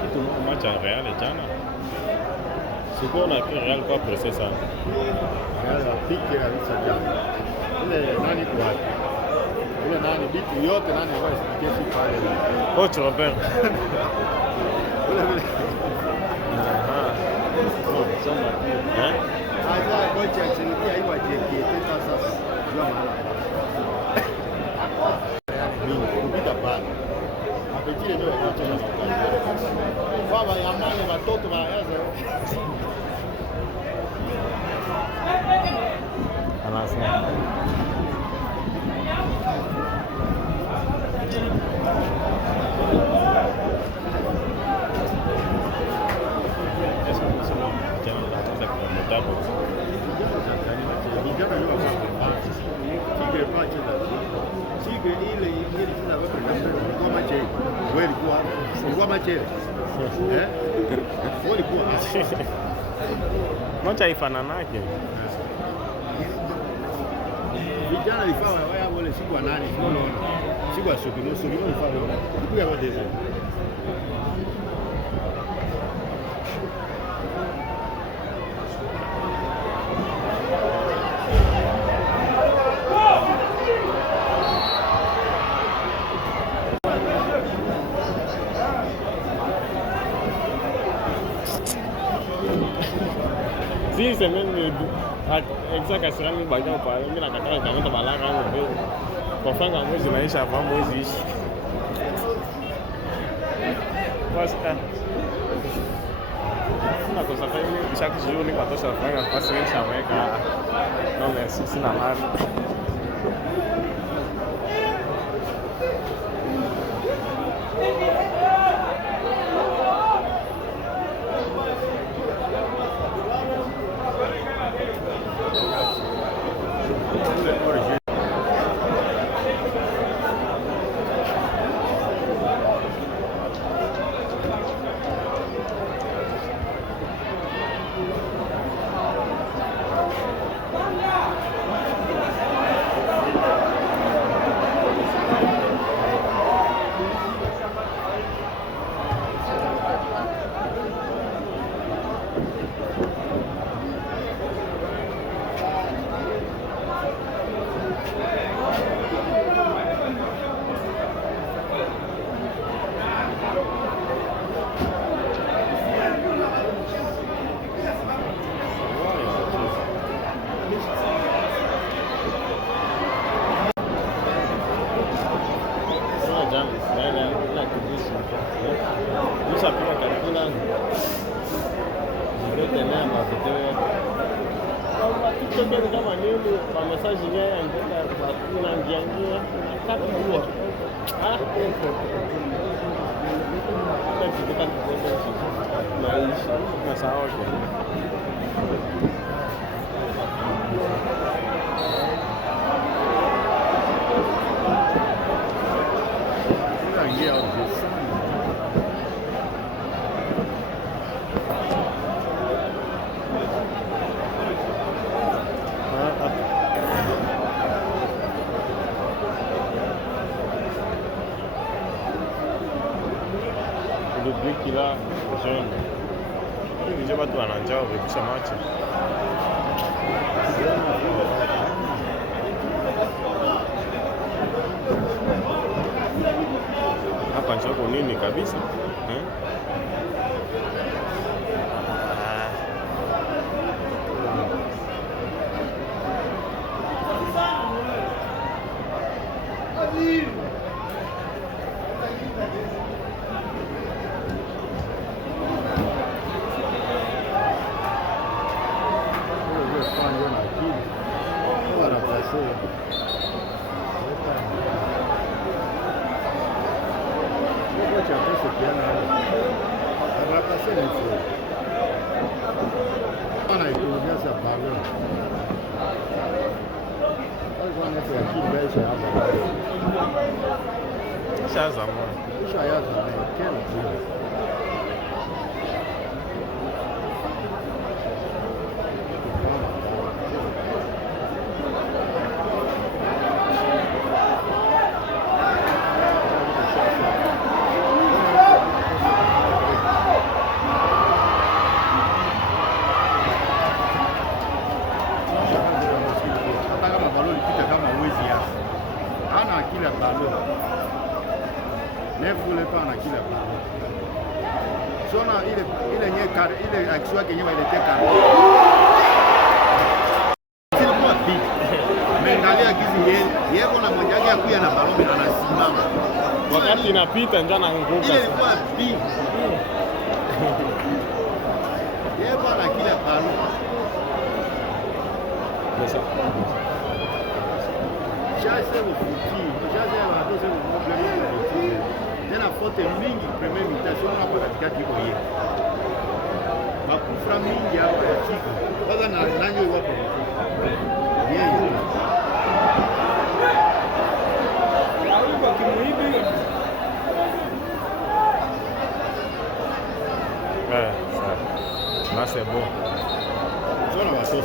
kitu match ya Real jana. Sikuwa na Real kwa presse sana. Real wapike kabisa jana. Ile nani kwa ile nani bitu yote nani kwa kesi pale. Coach Robert. Soma. Aja kocha chini aiwa jeki tena sasa. Jua maana. Mimi kupita pale. Apetile ndio kocha na baba ya mane watoto wanaanza. Anasema moja ifananake vijana lifaa waya wale siku ya nani unaona siku ya Sokimo lifaa siku ya wadeze si semaine exact asirani baada pale mimi nakataka kanisa balaka ndio kwa fanga mwezi naisha hapa mwezi ishi basi na kwa sababu mimi chaque jour ni kwa tosha fanga kwa sisi chaweka non merci sina mali Kila jeune nje watu wananjao kupisha machi hapa njoko nini kabisa ballon. Ne voulait pas na kile ballon. Sona ile action yake yenyewe ilete kama. Silikuwa big. Mengalia gizi yeye na mmoja yake kuya na ballon anasimama. Wakati inapita njoo anaanguka. Ile ilikuwa big. Yeye bwana kile ballon. Nessa. Já sei o futuro, já sei lá, não sei o problema. Tem na foto mingi primeira imitação na prática de hoje. Mas por fra mingi a é chico. Pega na nanho igual para você. E aí? Algo que muito. Mas é bom. Só não vai ser.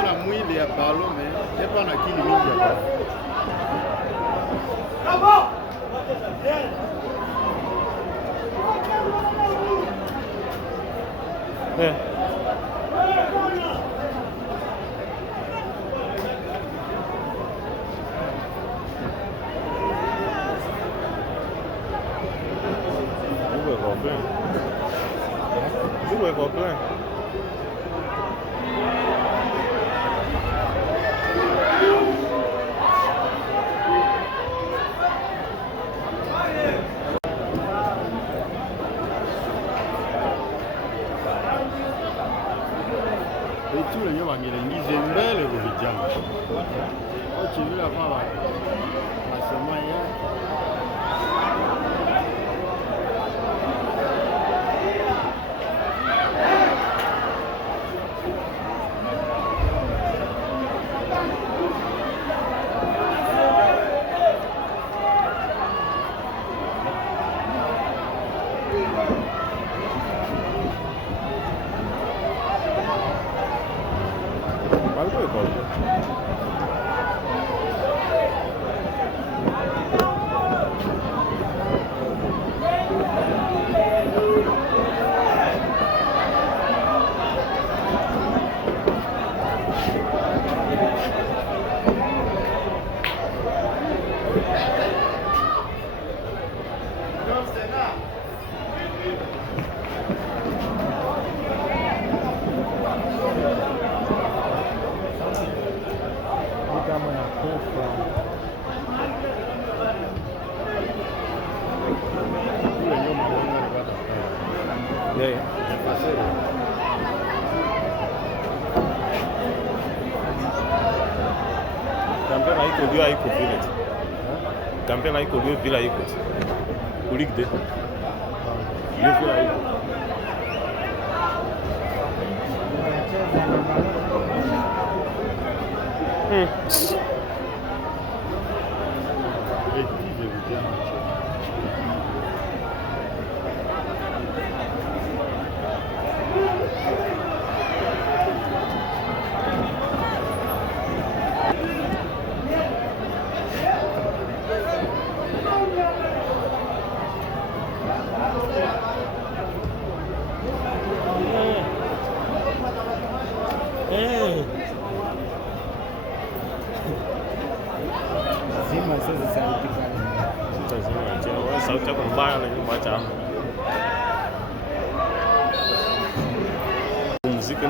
Kuna mwili ya ballon mais yepa na kili mingi ya ballon. Itu lenye wangelengize mbele kwa vijana. Ochi vile kwa masomo ya Kampela iko ndio haiko vile. Kampela iko ndio bila iko. Kulik de. Ndio bila iko. Zima sasa sauti pale. Tazama je, sauti yako mbaya na nyumba cha. Muziki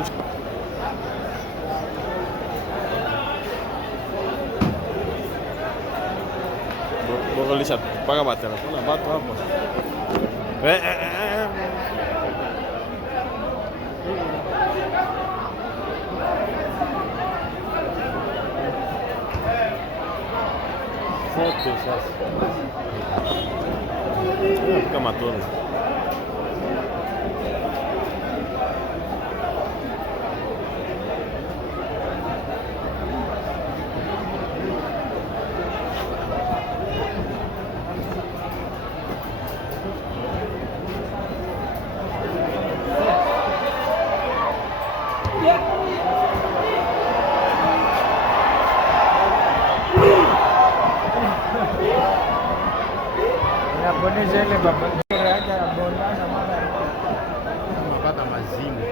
Bogalisha paga batela. Kuna bato hapo. Foto sasa. Kama tono. deja ile baba yake abondana mapata mazimu.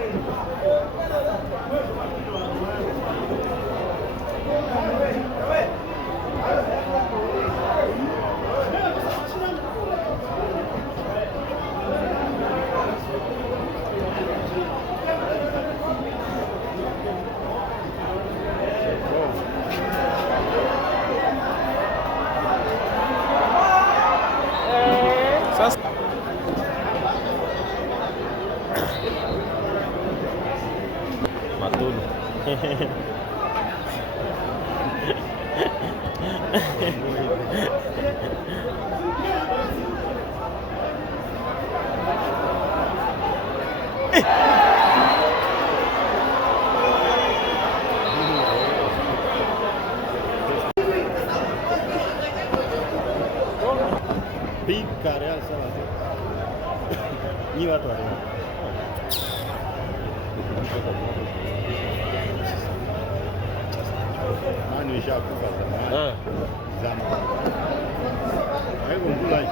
Matuno. Big carreal sana. Ni watu wale. Manu ishakufa zamani. Zamani. Haiko mbula hii.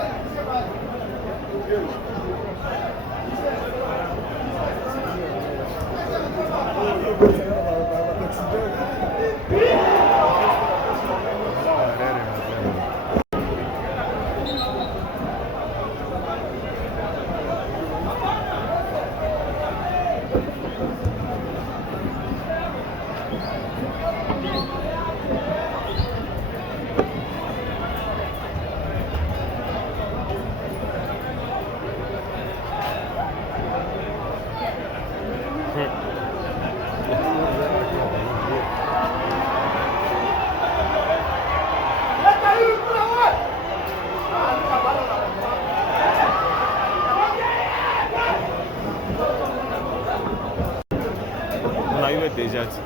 On a eu déjà dit.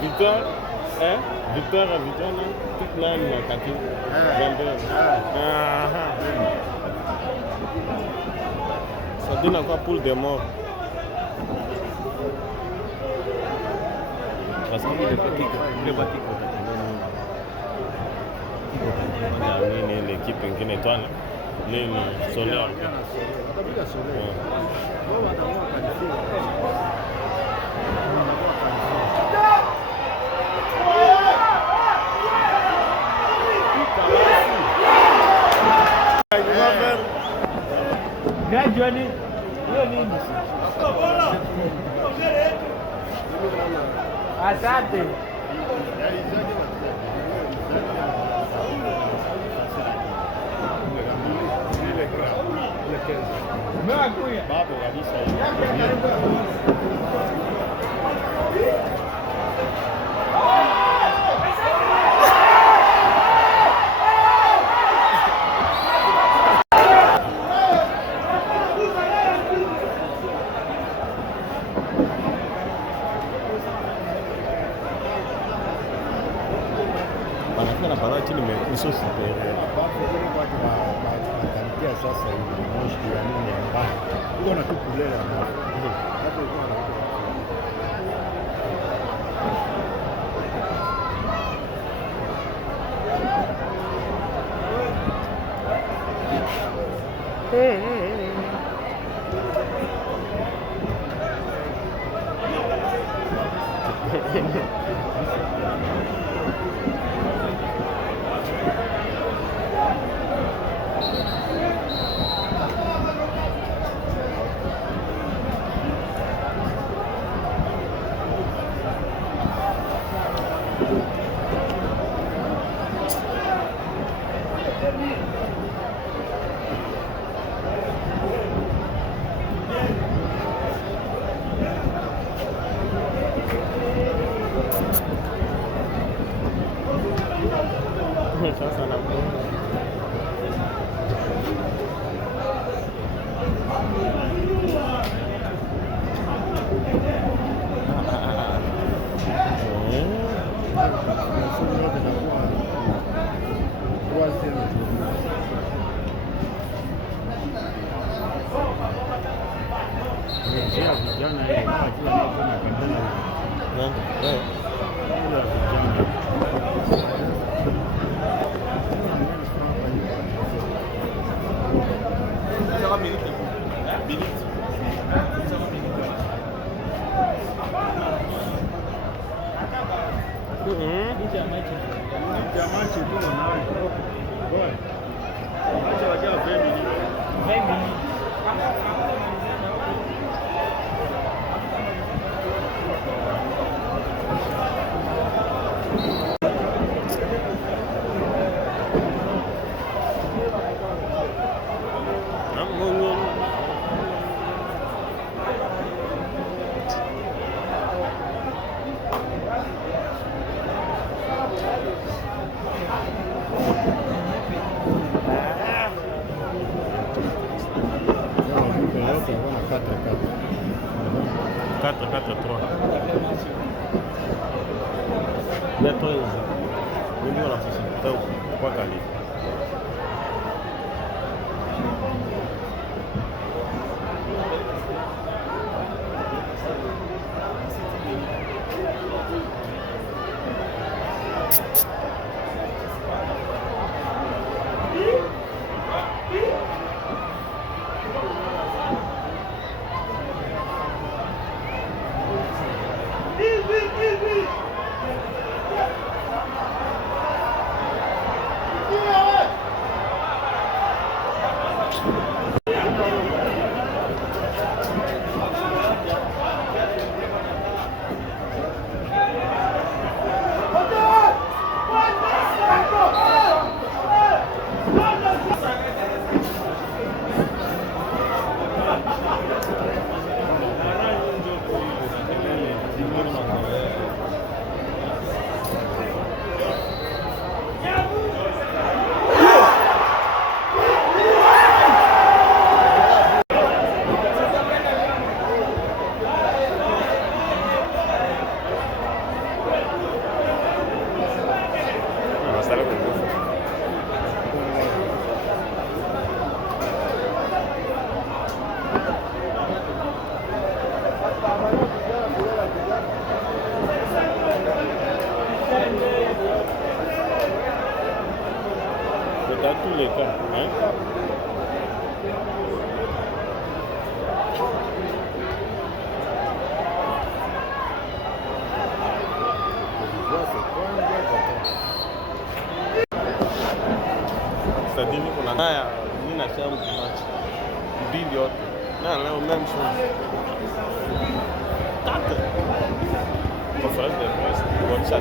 Victor, hein? Victor, là, toute là, il a capté. Ça donne encore pour des morts. Parce qu'il est petit, il est bâti pour l'équipe qui nettoie, le solaire. gradually hiyo nini? Asante. Babu kabisa. Wanafika parada chini mekuso super. Makantia sasa hivi moshi ya nini ya mbaya. Uko na tu kulela hapo. Hapo uko na Njia ya vijana ile kama kila mtu anapendana Na ile ya vijana. sera minute. Minute. Jamaa chetu naye. Bora. Acha waje 20 minutes. 20 minutes. Bientôt, au niveau de la société, quoi qu'aller. Dans tous les cas, hein? C'est-à-dire qu'on a une affaire de match. Billion. Non, non, même chose. 4. Conférence de presse, comme ça.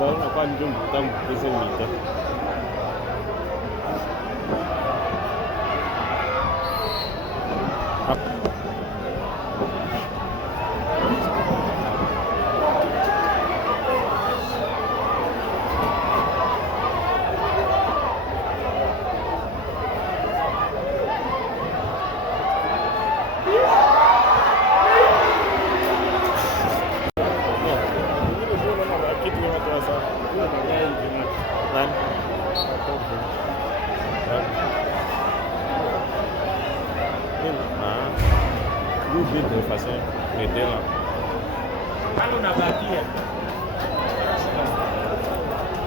Đó là quan trung tâm cái sân nghỉ thôi. De façon mettez là. Allô na batia.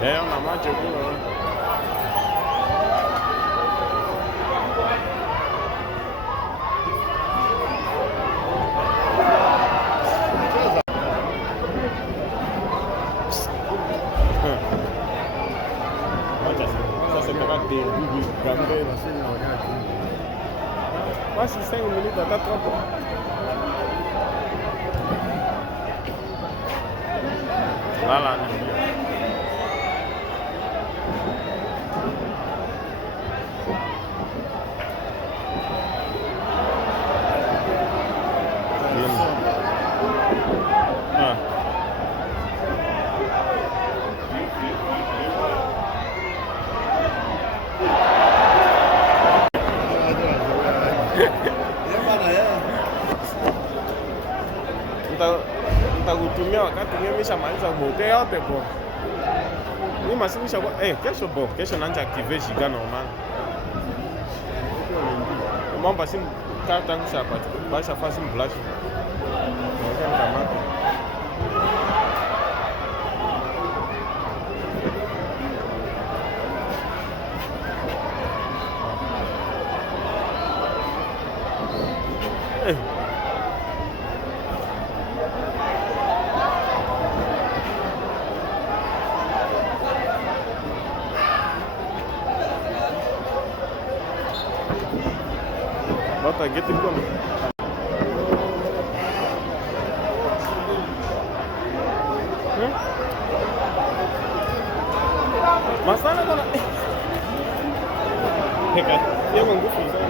On a match pour ça c'est pas des gambé. Moi si 5 minutes à 4 ans. Voilà. Nitakutumia wakati mimi nimeshamaliza bote yote po. Mimi masimisha kwa kesho naanza active shiga normal. Mambo simu kata yangu shapata. Basha fasi flash. Ndio kama Bota aqui tem como. Mas sana kana. Hekat, dia mengufu sana.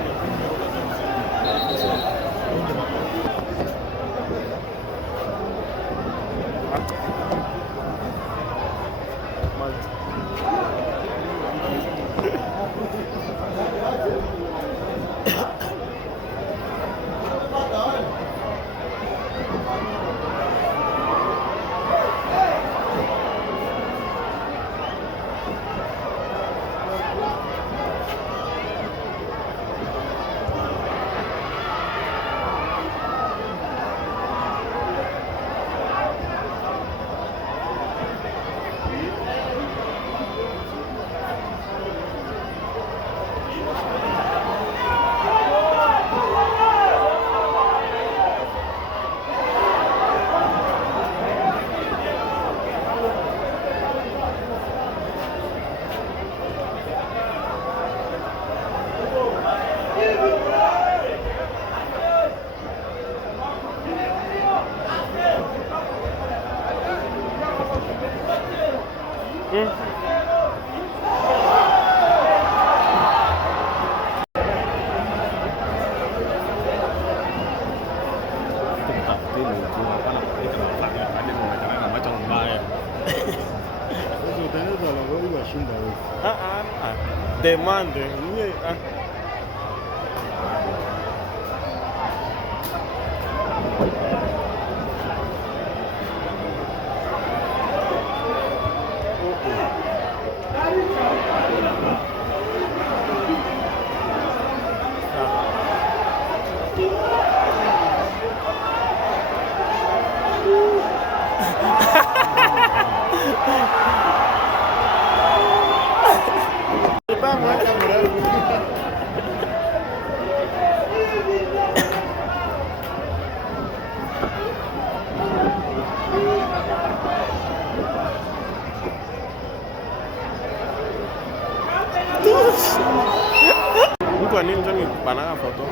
Demande. banana photo.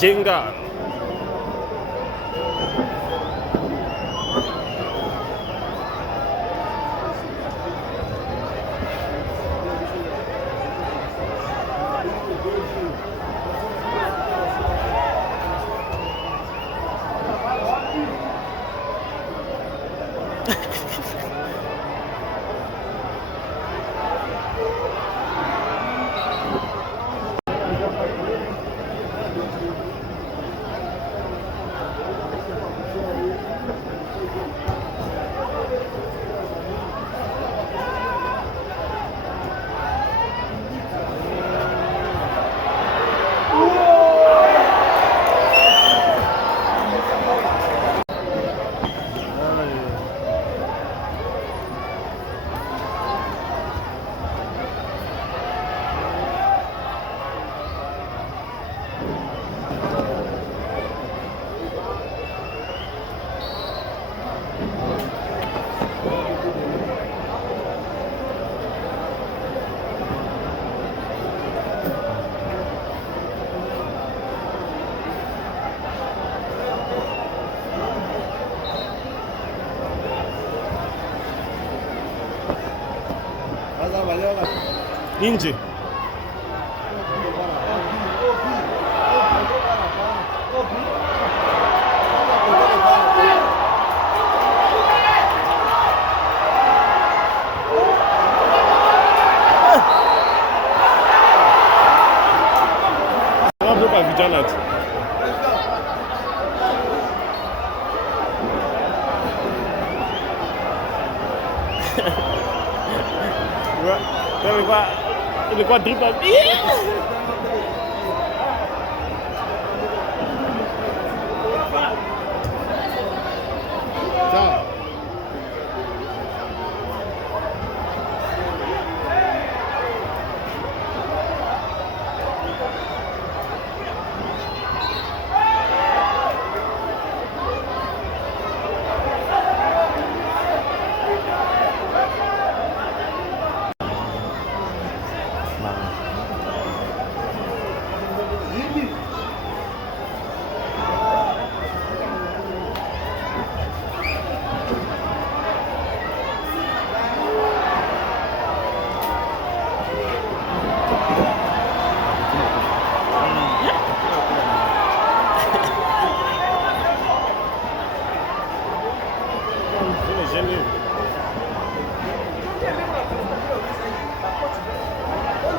Jenga. Nje. Kwa vijana tu. Ilikuwa drip up. Sawa.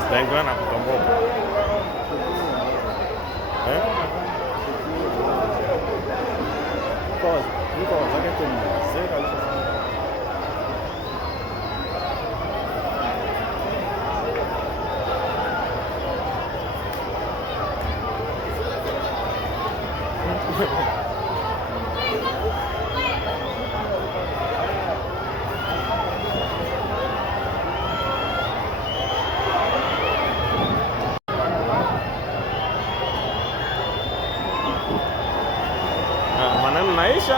Sitaingia na kutomboka. Niko zake kwenye kabisa. Maneno naisha.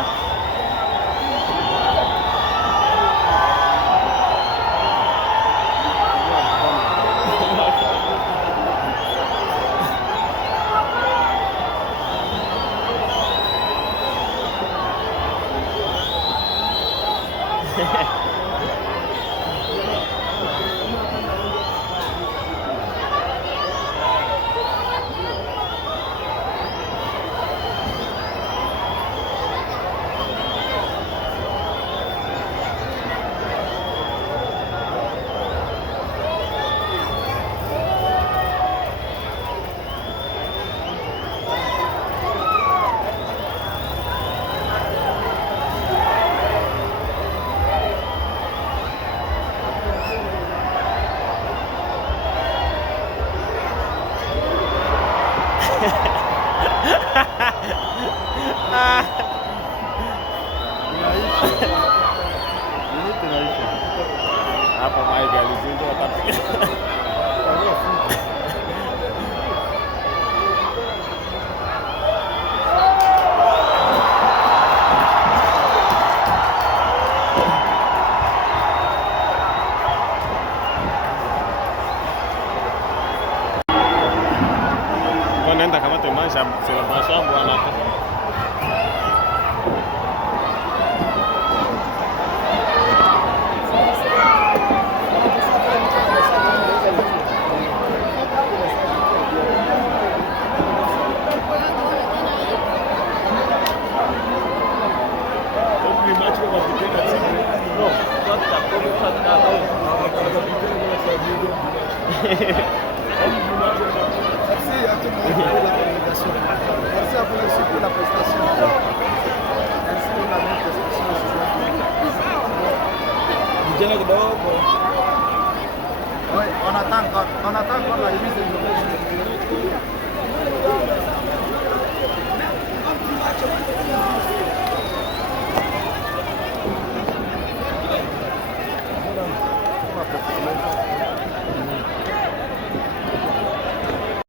Hapa Mike alizinja watapiga. Nenda kamate maisha celebration bwana. Merci à tout le monde pour la communication. Merci à vous aussi pour la prestation. Merci pour la même prestation. Oui, on attend encore la remise de